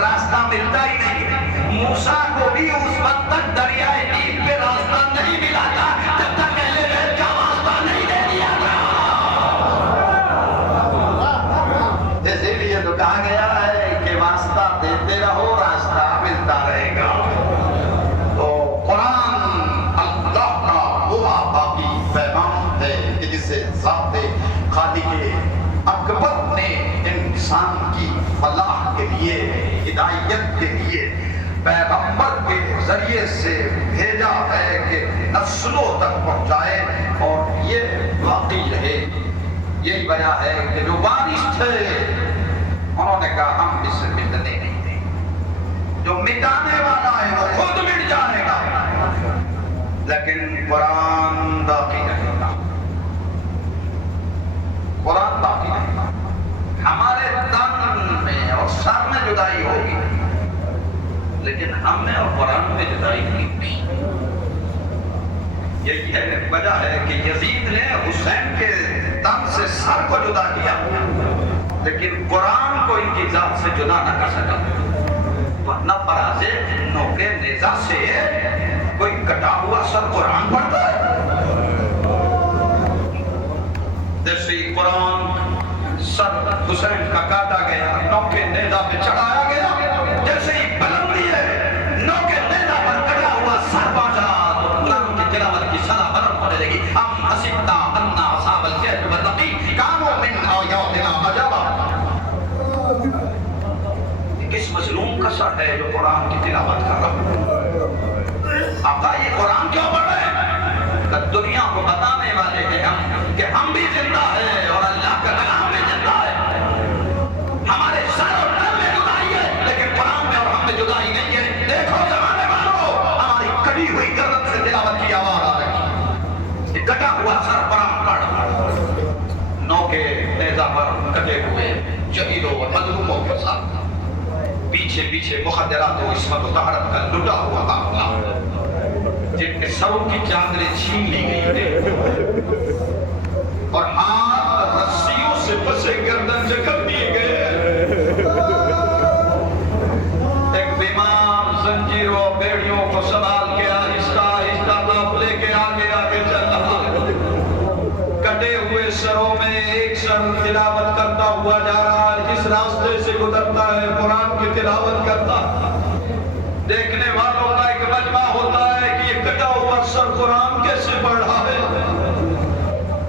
راستہ ملتا ہی نہیں۔ موسیٰ کو بھی اس وقت تک دریائے نیل پہ راستہ نہیں ملا تھا جب تک اہل بیت کا واسطہ نہیں دے دیا گیا۔ اسی لیے تو کہا گیا ہے کہ واسطہ دیتے رہو، راستہ ملتا رہے گا۔ تو قرآن اللہ کا وہ باقی پیغام ہے کہ جسے ذات خالق اکبر نے انسان کی فلاح کے لیے، ہدایت کے لیے پیغمبر کے ذریعے سے بھیجا ہے کہ نسلوں تک پہنچائے، اور یہ واقعی رہے۔ یہی وجہ ہے کہ جو وارث تھے انہوں نے کہا ہم اس سے مٹنے نہیں دیں، جو مٹانے والا ہے وہ خود مٹ جائے گا، لیکن قرآن باقی رہے گا، قرآن باقی رہے گا۔ ہمارے تن میں اور سر میں جدائی ہوگی، لیکن ہم نے اور قرآن میں جدائی نہیں کی۔ یہی ہے وجہ ہے کہ یزید نے حسین کے تن سے سر کو جدا کیا، لیکن قرآن کو ان کی ذات سے جدا نہ کر سکا، ورنہ فراز نوکے نیزہ سے کوئی کٹا ہوا سر قرآن پڑھتا ہے؟ جیسے ہی قرآن سر حسین کا کاٹا گیا، نوکے نیزہ پہ چڑھایا گیا، جیسے ہی بلندی ہے نوکے نیزہ پر کٹا ہوا سر پہنچا تو قرآن کی تلاوت کی صدا بلند ہونے لگی۔ ام حسبت ان اصحاب الکہف والرقیم کانوا من آیاتنا عجبا۔ کس مظلوم کا سر ہے جو قرآن کی تلاوت کر رہا؟ آقا یہ قرآن کیوں پڑھ رہے ہیں؟ کہ دنیا کو بتانے والے ہیں ہم کہ ہم بھی زندہ ہیں اور اللہ کا کلام بھی زندہ ہے۔ ہمارے سر اور تن میں جدائی ہے، لیکن قرآن میں اور ہم میں جدائی نہیں ہے۔ دیکھو زمانے والوں، ہماری کٹی ہوئی گردن سے تلاوت کی آواز آ رہی ہے، کٹا ہوا سر قرآن پڑھ، نوکے نیزہ پر کٹے ہوئے شہیدوں اور مظلوموں کے ساتھ پیچھے پیچھے مخدرات و عصمت و طہارت کا لٹا ہوا معاملہ، جن کے سروں کی چادریں چھین لی گئی تھے اور ہاتھ رسیوں سے پسے گردن جکڑ دیے گئے۔ ایک بیمار زنجیروں بیڑیوں کو سنبھال کے آہستہ آہستہ قافلے کے آگے آگے چل رہا ہے، کٹے ہوئے سروں میں ایک سر تلاوت کرتا ہوا جا رہا ہے، جس راستے سے گزرتا ہے قرآن کی تلاوت کرتا ہے۔ دیکھنے والوں کا ایک مجمع ہوتا ہے کہ یہ کٹا ہوا سر قرآن کیسے پڑھ رہا ہے۔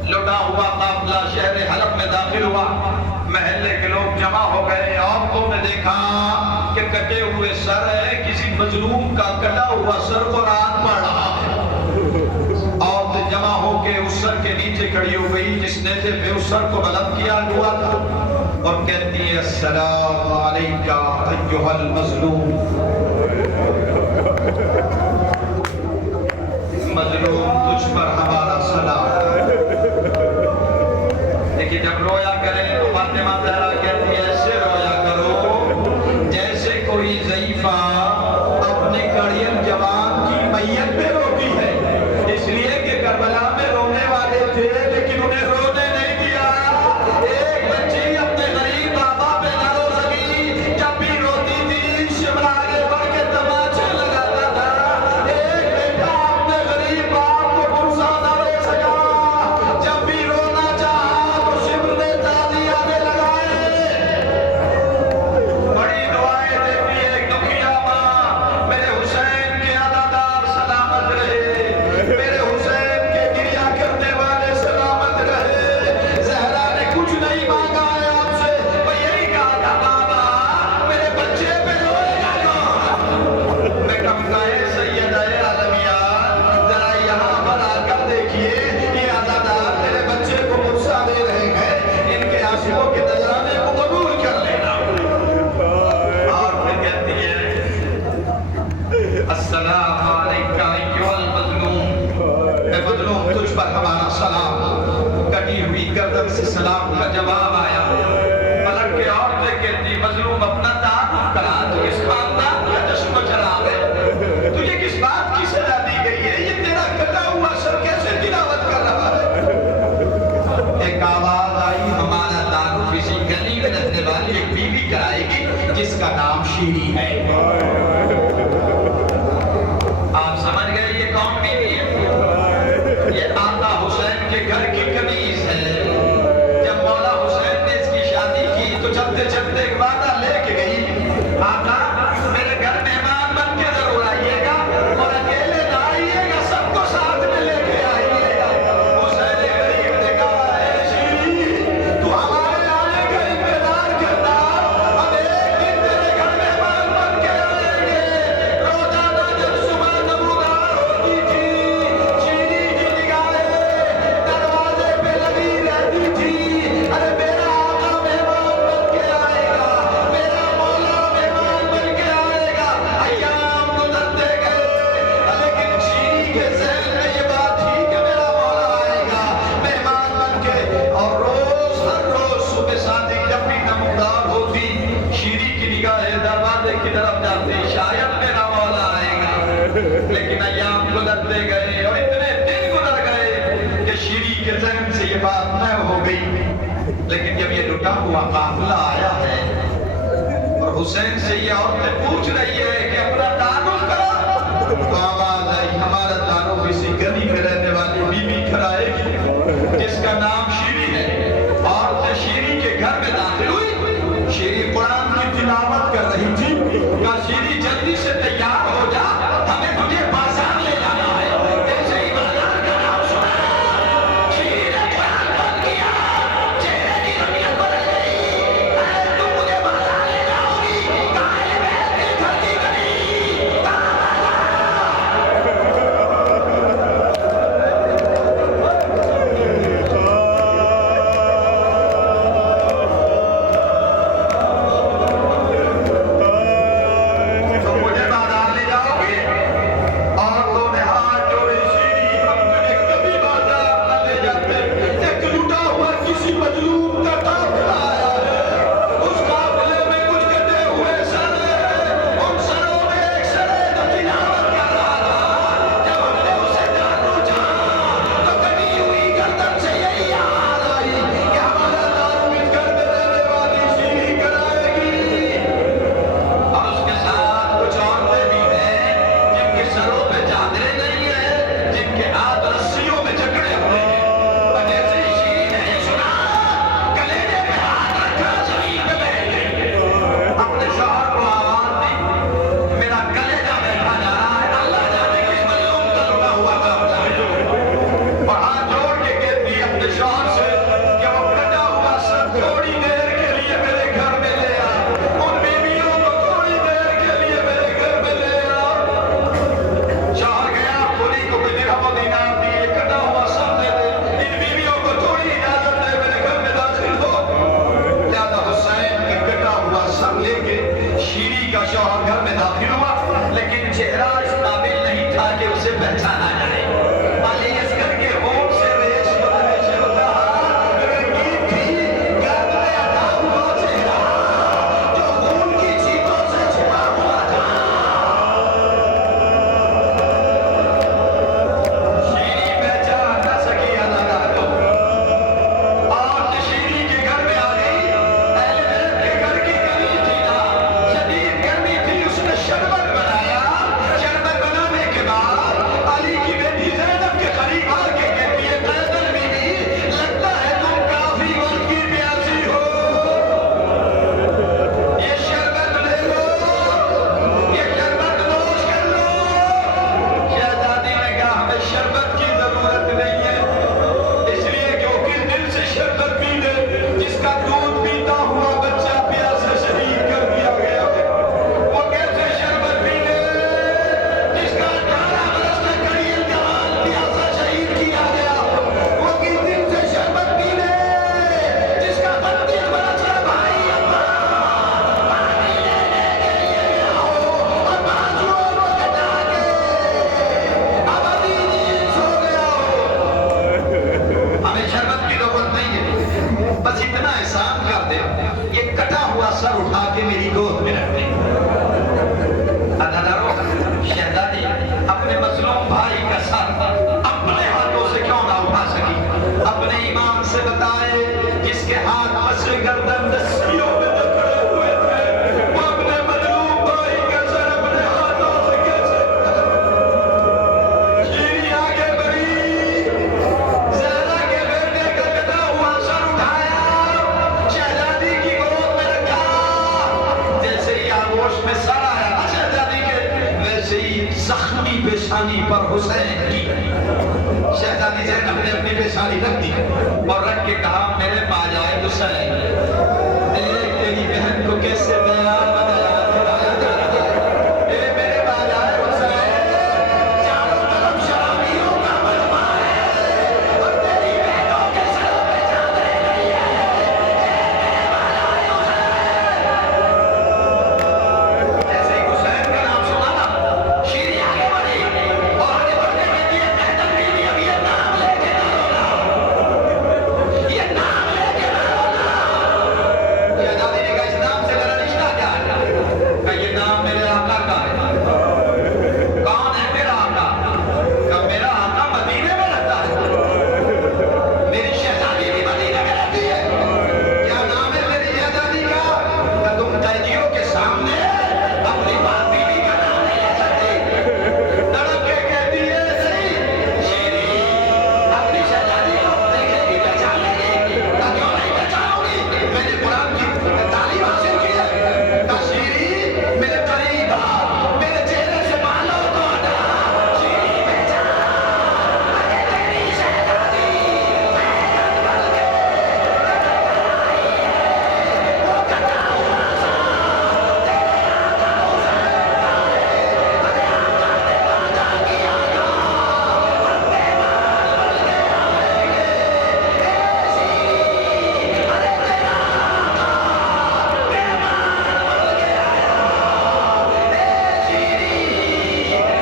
لٹا ہوا قافلہ شہر حلب میں داخل ہوا، محلے کے لوگ جمع ہو گئے، عورتوں نے دیکھا کہ کٹے ہوئے سر ہے، کسی مظلوم کا کٹا ہوا سر قرآن پڑھ رہا ہے۔ عورت جمع ہو کے اس سر کے نیچے کھڑی ہو گئی جس نیزے پہ اس سر کو بلند کیا ہوا تھا، اور کہتی ہے السلام علیکہ ایھا المظلوم، مظلوم تجھ پر ہمارا سلام۔ لیکن جب رویا کرے تو فاطمہ زہرا کہتی ہے ایسے رویا کرو جیسے کوئی ضعیفہ اپنے کڑیل جوان کی میت پہ روتی ہے، اس لیے کہ کربلا میں رونے والے تھے لیکن انہیں رونے نہیں دیا۔ ایک بچی اپنے غریب بابا پہ نہ رو سکی، جب بھی روتی تھی شملہ آگے بڑھ کے تماچے لگاتا تھا۔ ایک بیٹا اپنے غریب باپ کو غصہ نہ لے سکا، جب بھی رونا چاہا تو شمر نے کا جواب آیا، پلٹ کے عورتیں کہتی مظلوم اپنا تعارف کرا، تو اس خاندان کا چشمہ چراغ ہے، تجھے کس بات کی سزا دی گئی ہے؟ یہ تیرا کٹا ہوا سر کیسے تلاوت کر رہا ہے؟ ایک آواز آئی، ہمارا تعارف اسی گلی میں رہنے والی ایک بیوی کرائے گی جس کا نام شیری ہے۔ آپ سمجھ گئے یہ کون بیوی ہے؟ یہ آقا حسین کے گھر کی کنیز ہے۔ جب مولا حسین نے اس کی شادی کی تو چلتے چلتے ایک وعدہ لے کے گئی، آقا میرے گھر مہمان بن کے ضرور آئیے گا اور اکیلے نہ آئیے گا، سب کو ساتھ میں لے کے آئیے گا۔ حسین غریب نے کہا اے شیری تو ہمارے آنے کا انتظار کرنا، ہم ایک دن تیرے گھر مہمان بن کے آئیں گے۔ روزانہ جب صبح نمودار ہوتی تھی، شیری کی نگاہیں دروازے پہ لگی رہتی تھی، ارے میرا آقا مہمان بن کے آئے گا، میرا مولا مہمان بن کے آئے گا۔ ایام گزرتے گئے لیکن شیری کے ذہن میں یہ بات تھی کہ میرا مولا آئے گا مہمان بن کے، اور روز ہر روز صبح صادق جب بھی نمودار ہوتی، شیری کی نگاہیں دروازے کی طرف جاتی، شاید میرا مولا آئے گا۔ لیکن ایام گزرتے گئے اور اتنے دن گزر گئے کہ شیری کے ذہن سے یہ بات طے ہو گئی۔ لیکن جب یہ لٹا ہوا قافلہ آیا ہے اور حسین سے یہ عورتیں پوچھ رہی ہے کہ اپنا تعارف کرو، تو آواز آئی ہمارا تعارف اسی گلی میں رہنے والی بیوی کرائے گی جس کا نام شیری ہے۔ عورتیں شیری کے گھر میں داخل ہوئی، شیری قرآن کی تلاوت کر رہی تھی، کہا شیری جلدی سے تیار ہو جا، ہمیں تجھے بازار لے جانا ہے۔ جیسے ہی بازار کا نام سنا، شیری نے قرآن بند کیا، چہرے کی رنگت بدل گئی۔ اے تم مجھے بازار لے جاؤ گی، کہا اہل بیت کے گھر کی گلی سے گردن دستیوں میں جکڑے ہوئے تھے، وہ اپنے مظلوم بھائی کے سر اپنے ہاتھوں سے کیسے شیری آگے بڑھی، زہرا کے بیٹے کا کٹا ہوا سر اٹھایا، شہزادی کی گود میں رکھا، جیسے ہی آغوش میں سر آیا نا شہزادی کے، ویسے ہی زخمی پیشانی پر حسین کی شہزادی زینب نے اپنی پیشانی رکھ دی اور رکھ کے کہا میرے باجائے حسین، تیری بہن کو کیسے بیان بتایا جائے، اے میرے باجائے حسین، چاروں طرف شرابیوں کا مجمع ہے اور تیری بہنوں کے سروں پہ چادریں نہیں ہیں، اے میرے باجائے حسین۔ جیسے ہی حسین کا نام سنا نا، شیری آگے بڑھی اور آگے بڑھنے میں دیئے قیدر بیوی اب یہ نام لے کے نہ رونا، یہ نام لے کے نہ رونا۔ شہزادی نے کہا اس نام سے میرا رشتہ کیا ہے؟ کہا یہ نام میرے آقا کا ہے۔ کون ہے میرا آقا؟ کہا میرا آقا مدینے میں رہتا ہے، میری شہزادی بھی مدینے میں رہتی ہے۔ کیا نام ہے میری شہزادی کا؟ کہا تم قیدیوں کے سامنے اپنی بات بیوی کا نام نہیں لے سکتی۔ تڑپ کے کہتی ہے نہیں شیری، اپنی شہزادی کو دیکھے گی پہچان لے گی، کہا کیوں نہیں پہچانوں گی، میں نے قرآن کی تعلیم حاصل کی ہے۔ کہا شیری میرے قریب آ، میرے چہرے سے بالوں کو ہٹا، شیری پہچان اگر تیری شہزادی محنت بن کے آئی ہے، وہ کٹا ہوا سا تیرے آقا حسین کا ہے، ارے آقا نے وعدہ کیا تھا اپنے بال بن کے آئیں گے، اے شیری ارے تیرا آقا مہمان بن کے آیا، اے شیری ہم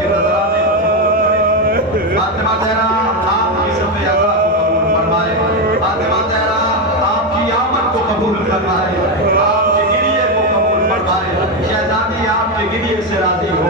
کربلا میں لٹ گئے۔ فاطمہ زہرا آپ کی سب اعضاء کو قبول فرمائے، فاطمہ زہرا آپ کی آمد کو قبول فرمائے، آپ کے گریے کو قبول فرمائے، شہزادی آپ کے گریے سے راضی ہو،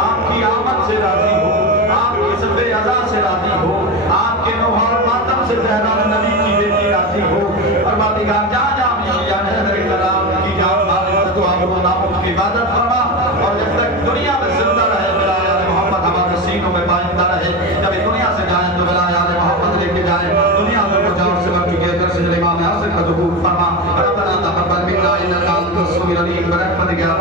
آپ کی آمد سے راضی ہو، آپ کی سب اعضاء سے راضی ہو، آپ کے نوحہ اور ماتم سے زہرا نبی کی بیٹی راضی ہو، پروردگار جہاں جہاں بھی شیعہ حیدر کلام کی جان مالک تو آپ کو ناموں کی عبادت فرما، اور جب تک دنیا میں زندہ رہے بلا یاد محمد ہمارے سینوں میں پائندہ رہے، جب اس دنیا سے جائیں تو بلا یاد محمد لے کے جائیں، دنیا سے کچھ اور سے بڑھ چکے در سے امام حسن کا ظہور فرما، ربنا تقبل منا انک انت السمیع العلیم برحمتک یا